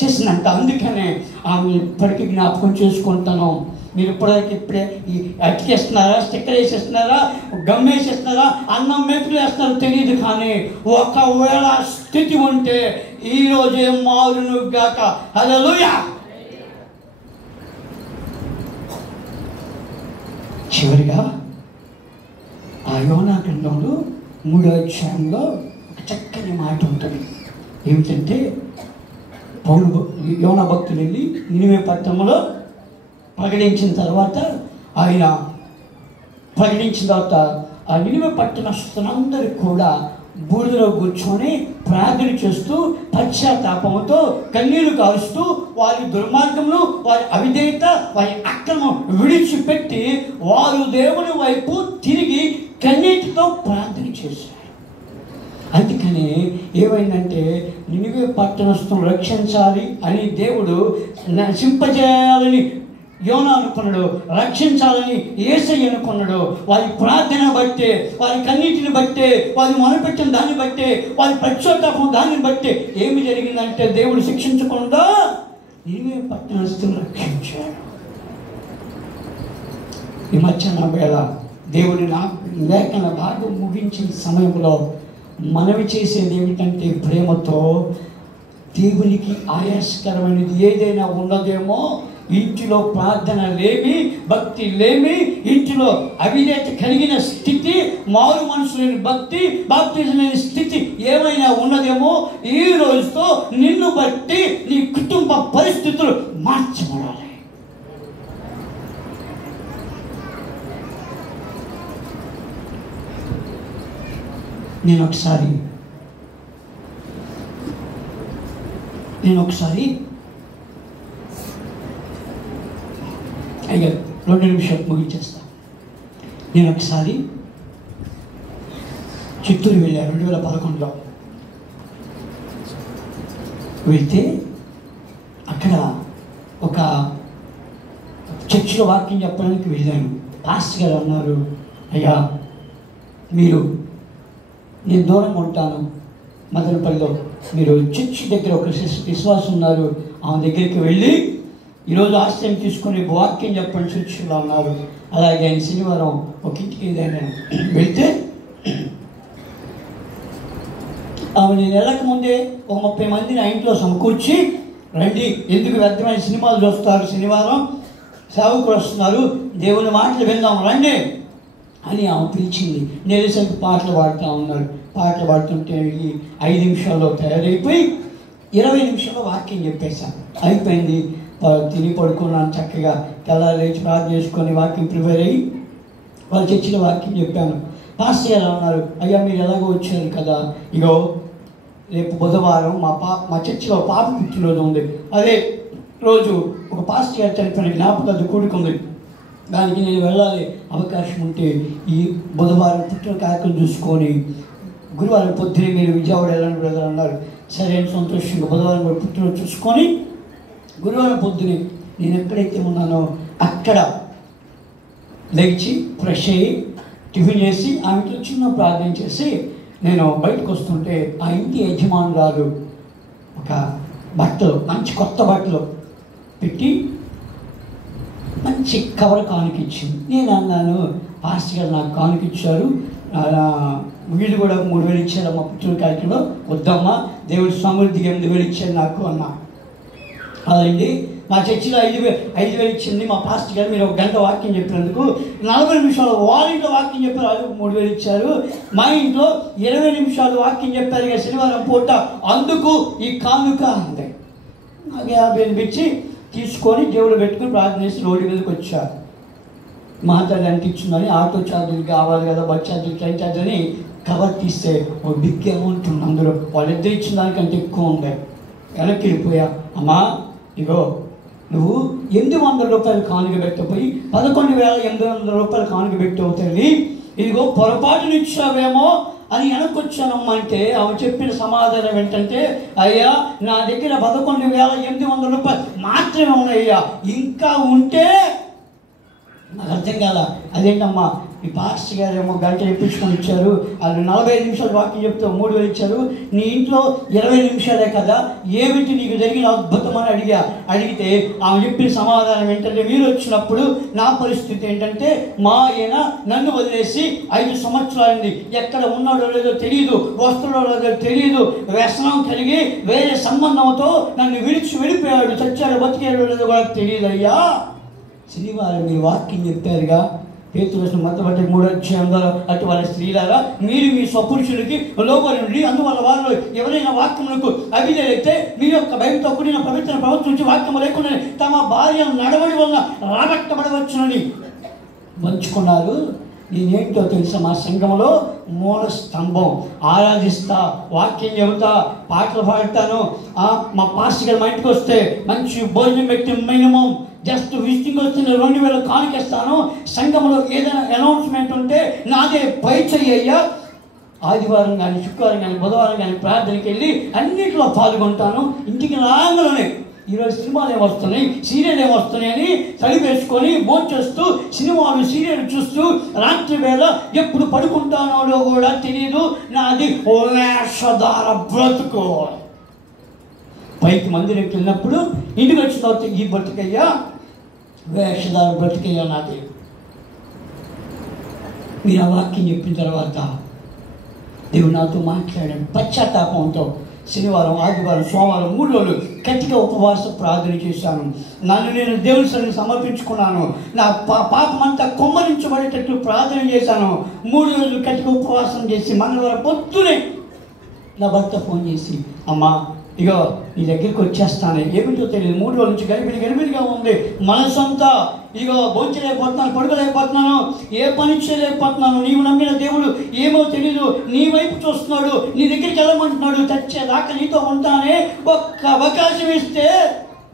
చేసిందంట. అందుకనే ఆమె ఇప్పటికీ జ్ఞాపకం చేసుకుంటాను. మీరు ఇప్పుడే ఈ అతికేస్తున్నారా, స్టిక్కర్ వేసేస్తున్నారా, గమ్ వేసేస్తున్నారా, అన్నం మెతులు వేస్తున్నారో తెలియదు. కానీ ఒకవేళ స్థితి ఉంటే ఈరోజే మారును గాక. హల్లెలూయా. చివరిగా ఆ యోనా గ్రంథంలో 3వ అధ్యాయంలో ఒక చక్కని మాట ఉంటుంది. ఏమిటంటే యోనా భక్తులు వెళ్ళి నినివే పట్టణంలో ప్రకటించిన తర్వాత ఆ నినివే పట్టణస్తులందరూ కూడా బూడిదలో కూర్చొని ప్రార్థన చేస్తూ పశ్చాత్తాపంతో కన్నీరు కారుస్తూ వారి దుర్మార్గమును, వారి అవిధేయత, వారి అక్రమం విడిచిపెట్టి వారు దేవుని వైపు తిరిగి కన్నీటితో ప్రార్థన చేశారు. అందుకని ఏమైందంటే నినివే పట్టణస్తులను రక్షించాలి అని దేవుడు నశింపజేయాలని యోనా అనుకున్నాడు, రక్షించాలని యేసయ్య అనుకున్నాడు. వారి ప్రార్థన బట్టే, వారి కన్నీటిని బట్టే, వారి మొదలుపెట్టిన దాన్ని బట్టే, వారి పశ్చాత్తాపం దాన్ని బట్టే ఏమి జరిగిందంటే దేవుడు శిక్షించకుండా నినివే పట్టణస్తులను రక్షించాడు. ఈ మధ్యాహ్నం వేళ దేవుడి లేఖన భాగం ముగించిన సమయంలో మనవి చేసేది ఏమిటంటే ప్రేమతో దేవునికి ఆయాసకరమైనది ఏదైనా ఉన్నదేమో, ఇంటిలో ప్రార్థన లేమి, భక్తి లేమి, ఇంటిలో అవిధేయత కలిగిన స్థితి, మారు మనసు లేని భక్తి, బాప్తిజం లేని స్థితి ఏమైనా ఉన్నదేమో ఈ రోజుతో నిన్ను బట్టి నీ కుటుంబ పరిస్థితులు మార్చబడాలి. నేను ఒకసారి అయ్యా 2 నిమిషాలు ముగించేస్తా. నేను ఒకసారి చిత్తూరు వెళ్ళాను 2011లో. వెళ్తే అక్కడ ఒక చర్చిలో వాక్యం చెప్పడానికి వెళ్ళాను. పాస్టర్ గారు అన్నారు, అయ్యా నేను దూరంగా ఉంటాను మదనపల్లిలో, మీరు చర్చి దగ్గర ఒక విశ్వాసం ఉన్నారు, ఆమె దగ్గరికి వెళ్ళి ఈరోజు ఆశ్రయం తీసుకొని వాక్యం చెప్పండి చర్చిలో అన్నారు. అలాగే ఆయన శనివారం ఒక ఇంటికి ఏదైనా వెళ్తే ఆమె నేను వెళ్ళకముందే ఒక 30 మందిని ఆ ఇంట్లో సమకూర్చి, రండి, ఎందుకు వ్యర్థమైన సినిమాలు చూస్తారు, శనివారం సేవకులు వస్తున్నారు, దేవుని మాటలు విందాం రండి అని ఆమె పిలిచింది. నేరేసరికి పాటలు పాడుతూ ఉన్నారు. పాటలు పాడుతుంటే 5 నిమిషాల్లో తయారైపోయి 20 నిమిషాల్లో వాక్యం చెప్పేశాను. అయిపోయింది. తిని పడుకున్నాను చక్కగా. తెల్లారి లేచి ప్రార్థన చేసుకొని వాక్యం ప్రిపేర్ అయ్యి వాళ్ళ చర్చిలో వాక్యం చెప్పాను. పాస్టర్ గారు అన్నారు, అయ్యా మీరు ఎలాగో వచ్చారు కదా, ఇగో రేపు బుధవారం మా చర్చిలో పాప పుట్టినరోజు ఉంది. అదే రోజు ఒక పాస్టర్ గారు చనిపోయిన జ్ఞాపకాలు కూడుకుంది. దానికి నేను వెళ్ళాలి, అవకాశం ఉంటే ఈ బుధవారం పుట్టిన కార్యక్రమం చూసుకొని గురువారం పొద్దునే మీరు విజయవాడ వెళ్ళండి బ్రదర్ అన్నారు. సరే అని సంతోషంగా బుధవారం కూడా పుట్టినరోజు చూసుకొని గురువారం పొద్దునే నేను ఎక్కడైతే ఉన్నానో అక్కడ లేచి ఫ్రెష్ అయ్యి టిఫిన్ చేసి ఆమెతో చిన్న ప్రార్థన చేసి నేను బయటకు వస్తుంటే ఆ ఇంటి యజమానురాలు ఒక బట్టలు, మంచి కొత్త బట్టలు పెట్టి మంచి కవర్ కానుకిచ్చింది. నేను అన్నాను, పాస్టర్ గారు నాకు కానుకిచ్చారు, వీళ్ళు కూడా 3,000 ఇచ్చారు మా పుట్టిన కార్యక్రమంలో, వద్దమ్మా దేవుడి సమృద్ధికి 8,000 ఇచ్చారు నాకు అన్నా. అదండి మా చర్చిలో 5,000 ఇచ్చింది మా పాస్టర్ గారు, మీరు 1 గంట వాక్యం చెప్పినందుకు 40 నిమిషాలు వాళ్ళ ఇంట్లో వాక్యం చెప్పారు, అది 3,000 ఇచ్చారు. మా ఇంట్లో 20 నిమిషాలు వాక్యం చెప్పారు ఇక శనివారం పూట, అందుకు ఈ కానుక అంతే. నాకు 50 అనిపించి తీసుకొని జేబులో పెట్టుకుని ప్రార్థన చేసి రోడ్డు మీదకి వచ్చారు. మాట్లాడి అంటించిందని ఆటో ఛార్జీలు కావాలి కదా, బస్ ఛార్జీలు, ట్రైన్ ఛార్జ్ అని కవర్ తీస్తే ఒక బిగ్ అమౌంట్ ఉంది అందులో. వాళ్ళిద్దరు ఇచ్చిన దానికంటే ఎక్కువ ఉంది. వెనక్కి వెళ్ళిపోయా, అమ్మా ఇగో నువ్వు 800 రూపాయలు కానుక పెట్టపోయి 11,800 రూపాయలు కానుక పెట్టవు తల్లి, ఇదిగో పొరపాటును ఇచ్చావేమో అని వెనక్కొచ్చానమ్మా అంటే ఆమె చెప్పిన సమాధానం ఏంటంటే, అయ్యా నా దగ్గర 11,800 రూపాయలు మాత్రమే ఉన్నాయ్యా, ఇంకా ఉంటే నాకు అర్థం కాదా. అదేంటమ్మా ఈ పాస్టర్ గారు ఏమో గంట చెప్పించుకొని ఇచ్చారు, వాళ్ళు 45 నిమిషాలు వాక్యం చెప్తే 3,000 ఇచ్చారు, నీ ఇంట్లో 20 నిమిషాలే కదా, ఏమిటి నీకు జరిగిన అద్భుతం అని అడిగితే ఆమె చెప్పిన సమాధానం ఏంటంటే, మీరు వచ్చినప్పుడు నా పరిస్థితి ఏంటంటే మా ఆయన నన్ను వదిలేసి 5 సంవత్సరాలైంది, ఎక్కడ ఉన్నాడో లేదో తెలియదు, వస్తున్నాడో లేదో తెలియదు, వ్యసనం కలిగి వేరే సంబంధంతో నన్ను విడిచి వెళ్ళిపోయాడు, చచ్చాడు బతికాడో లేదో కూడా తెలియదు అయ్యా. శనివారం మీరు వాక్యం చెప్పారుగా, పేతురు రాసిన మొదటి 3 అటు వాళ్ళ స్త్రీలారా, మీరు మీ స్వపురుషులకి లోబడి ఉండి, అందువల్ల వాళ్ళు ఎవరైనా వాక్యములకు అవిధేయులైతే మీ యొక్క భయంతో కూడిన పవిత్ర ప్రవర్తన నుంచి వాక్యము లేకుండా తమ భార్య నడవడి వలన రాబట్టబడవచ్చునని వంచుకున్నారు. నేనేంటో తెలుసా, మా సంఘంలో మూల స్తంభం, ఆరాధిస్తా, వాక్యం చెబుతా, పాటలు పాడతాను, మా పాస్టర్ గారు మా ఇంటికి వస్తే మంచి భోజనం పెట్టి మినిమం జస్ట్ విజిటింగ్ వస్తున్న 2,000 కానికేస్తాను, సంఘంలో ఏదైనా అనౌన్స్మెంట్ ఉంటే నాదే పై చెయ్యయ్యా, ఆదివారం కానీ శుక్రవారం కానీ బుధవారం కానీ ప్రార్థనకి వెళ్ళి అన్నింటిలో పాల్గొంటాను, ఇంటికి రాగానే ఈరోజు సినిమాలు ఏమొస్తున్నాయి, సీరియల్ ఏమొస్తున్నాయి అని తలిపేసుకొని భోంచేస్తూ సినిమాలు సీరియల్ చూస్తూ రాత్రి వేళ ఎప్పుడు పడుకుంటానో కూడా తెలియదు. నాది వేషధార బ్రతుకు. పైకి మందిరంకి వెళ్ళినప్పుడు ఇంటికి వచ్చిన తర్వాత ఈ బ్రతుకయ్యా, వేషధార బ్రతుకయ్యా నాది. మీరు ఆ వాక్యం చెప్పిన తర్వాత దేవుడు నాతో మాట్లాడాడు పశ్చాత్తాపంతో. శనివారం, ఆదివారం, సోమవారం 3 రోజులు గట్టిగా ఉపవాస ప్రార్థన చేశాను. నన్ను నేను దేవుని సన్నిధిని సమర్పించుకున్నాను. నా పాపం అంతా కొమ్మరించబడేటట్లు ప్రార్థన చేశాను. 3 రోజులు గట్టిగా ఉపవాసం చేసి మంగళవారం పొద్దునే నా భర్త ఫోన్ చేసి, అమ్మా ఇగో నీ దగ్గరికి వచ్చేస్తాను, ఏమిటో తెలియదు, 3 రోజుల నుంచి గడిపిడిగా ఉంది, మనసంతా ఇగో భోంచలేకపోతున్నాను, పడుకోలేకపోతున్నాను, ఏ పని చేయలేకపోతున్నాను, నీవు నమ్మిన దేవుడు ఏమో తెలీదు నీ వైపు చూస్తున్నాడు, నీ దగ్గరికి వెళ్ళమంటున్నాడు, తెచ్చేదాకా నీతో ఉంటానే, ఒక్క అవకాశం ఇస్తే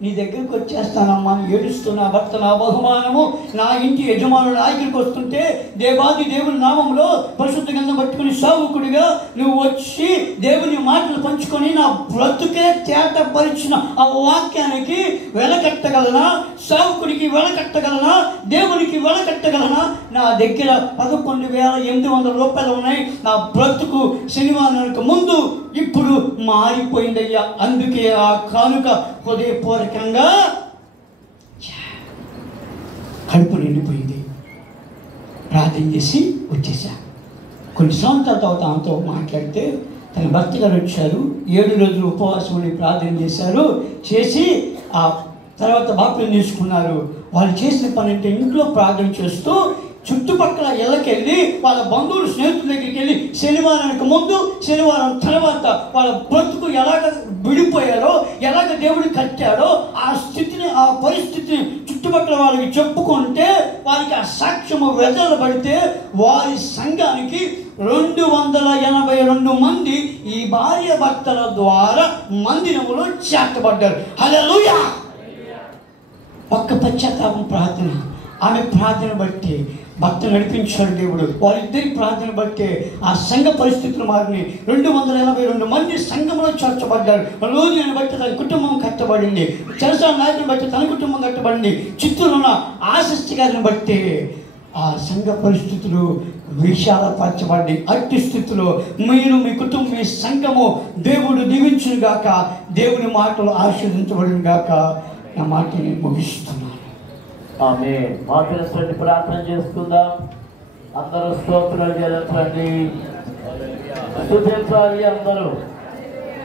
నీ దగ్గరికి వచ్చేస్తానమ్మా. ఏడుస్తున్నా భర్త నా బహుమానము, నా ఇంటి యజమానుడు నా దగ్గరికి వస్తుంటే దేవాది దేవుని నామంలో పరిశుద్ధ గంధం పట్టుకుని సేవకుడిగా నువ్వు వచ్చి దేవుని మాటలు పంచుకొని నా బ్రతుకే తేటపరిచిన ఆ వాక్యానికి వెలకట్టగలనా, సేవకుడికి వెలకట్టగలనా, దేవునికి వెలకట్టగలనా? నా దగ్గర 11,800 రూపాయలు ఉన్నాయి. నా బ్రతుకు శనివారానికి ముందు ఇప్పుడు మారిపోయిందయ్యా. అందుకే ఆ కానుక హృదయపూర్వకంగా కడుపు నిండిపోయింది. ప్రార్థన చేసి వచ్చేసా. కొన్ని సంవత్సరాల తర్వాత ఆమెతో మాట్లాడితే తన భర్త గారు వచ్చారు, 7 రోజులు ఉపవాసం ఉండి ప్రార్థన చేశారు. చేసి ఆ తర్వాత బాప్తిసం తీసుకున్నారు. వాళ్ళు చేసిన పని అంటే ఇంట్లో ప్రార్థన చేస్తూ చుట్టుపక్కల ఇళ్ళకెళ్ళి వాళ్ళ బంధువులు స్నేహితుల దగ్గరికి వెళ్ళి శనివారానికి ముందు శనివారం తర్వాత వాళ్ళ బ్రతుకు ఎలాగ విడిపోయారో, ఎలాగ దేవుడు కట్టాడో ఆ స్థితిని, ఆ పరిస్థితిని చుట్టుపక్కల వాళ్ళకి చెప్పుకుంటే వారికి ఆ సాక్ష్యము వెదలబడితే వారి సంఘానికి 282 మంది ఈ భార్య భర్తల ద్వారా మందిరములో చేర్చబడ్డారు. హల్లెలూయా! ఒక్క పశ్చాత్తాపం ప్రార్థన, ఆమె ప్రార్థన బట్టి భర్త నడిపించాడు దేవుడు. వారిద్దరి ప్రార్థన బట్టే ఆ సంఘ పరిస్థితులు మారిని. 282 మంది సంఘంలో చేర్చబడ్డారు. రోజుని బట్టి తన కుటుంబం కట్టబడింది. చరసా నాయకుని బట్టి తన కుటుంబం కట్టబడింది. చిత్తూరులో ఉన్న ఆశిష్టి గారిని బట్టి ఆ సంఘ పరిస్థితులు విశాలపరచబడి, అట్టి స్థితిలో మీరు, మీ కుటుంబం, మీ సంఘము దేవుడు దీవించును గాక, దేవుని మాటలు ఆశీర్వదించబడిన గాక. నా మాట నేను ముగిస్తున్నాను. ఆమేన్. మాట్లాడండి, ప్రార్థన చేసుకుందాం. అందరూ స్తోత్రాలు చేయాలి, స్తుతించాలి అందరూ.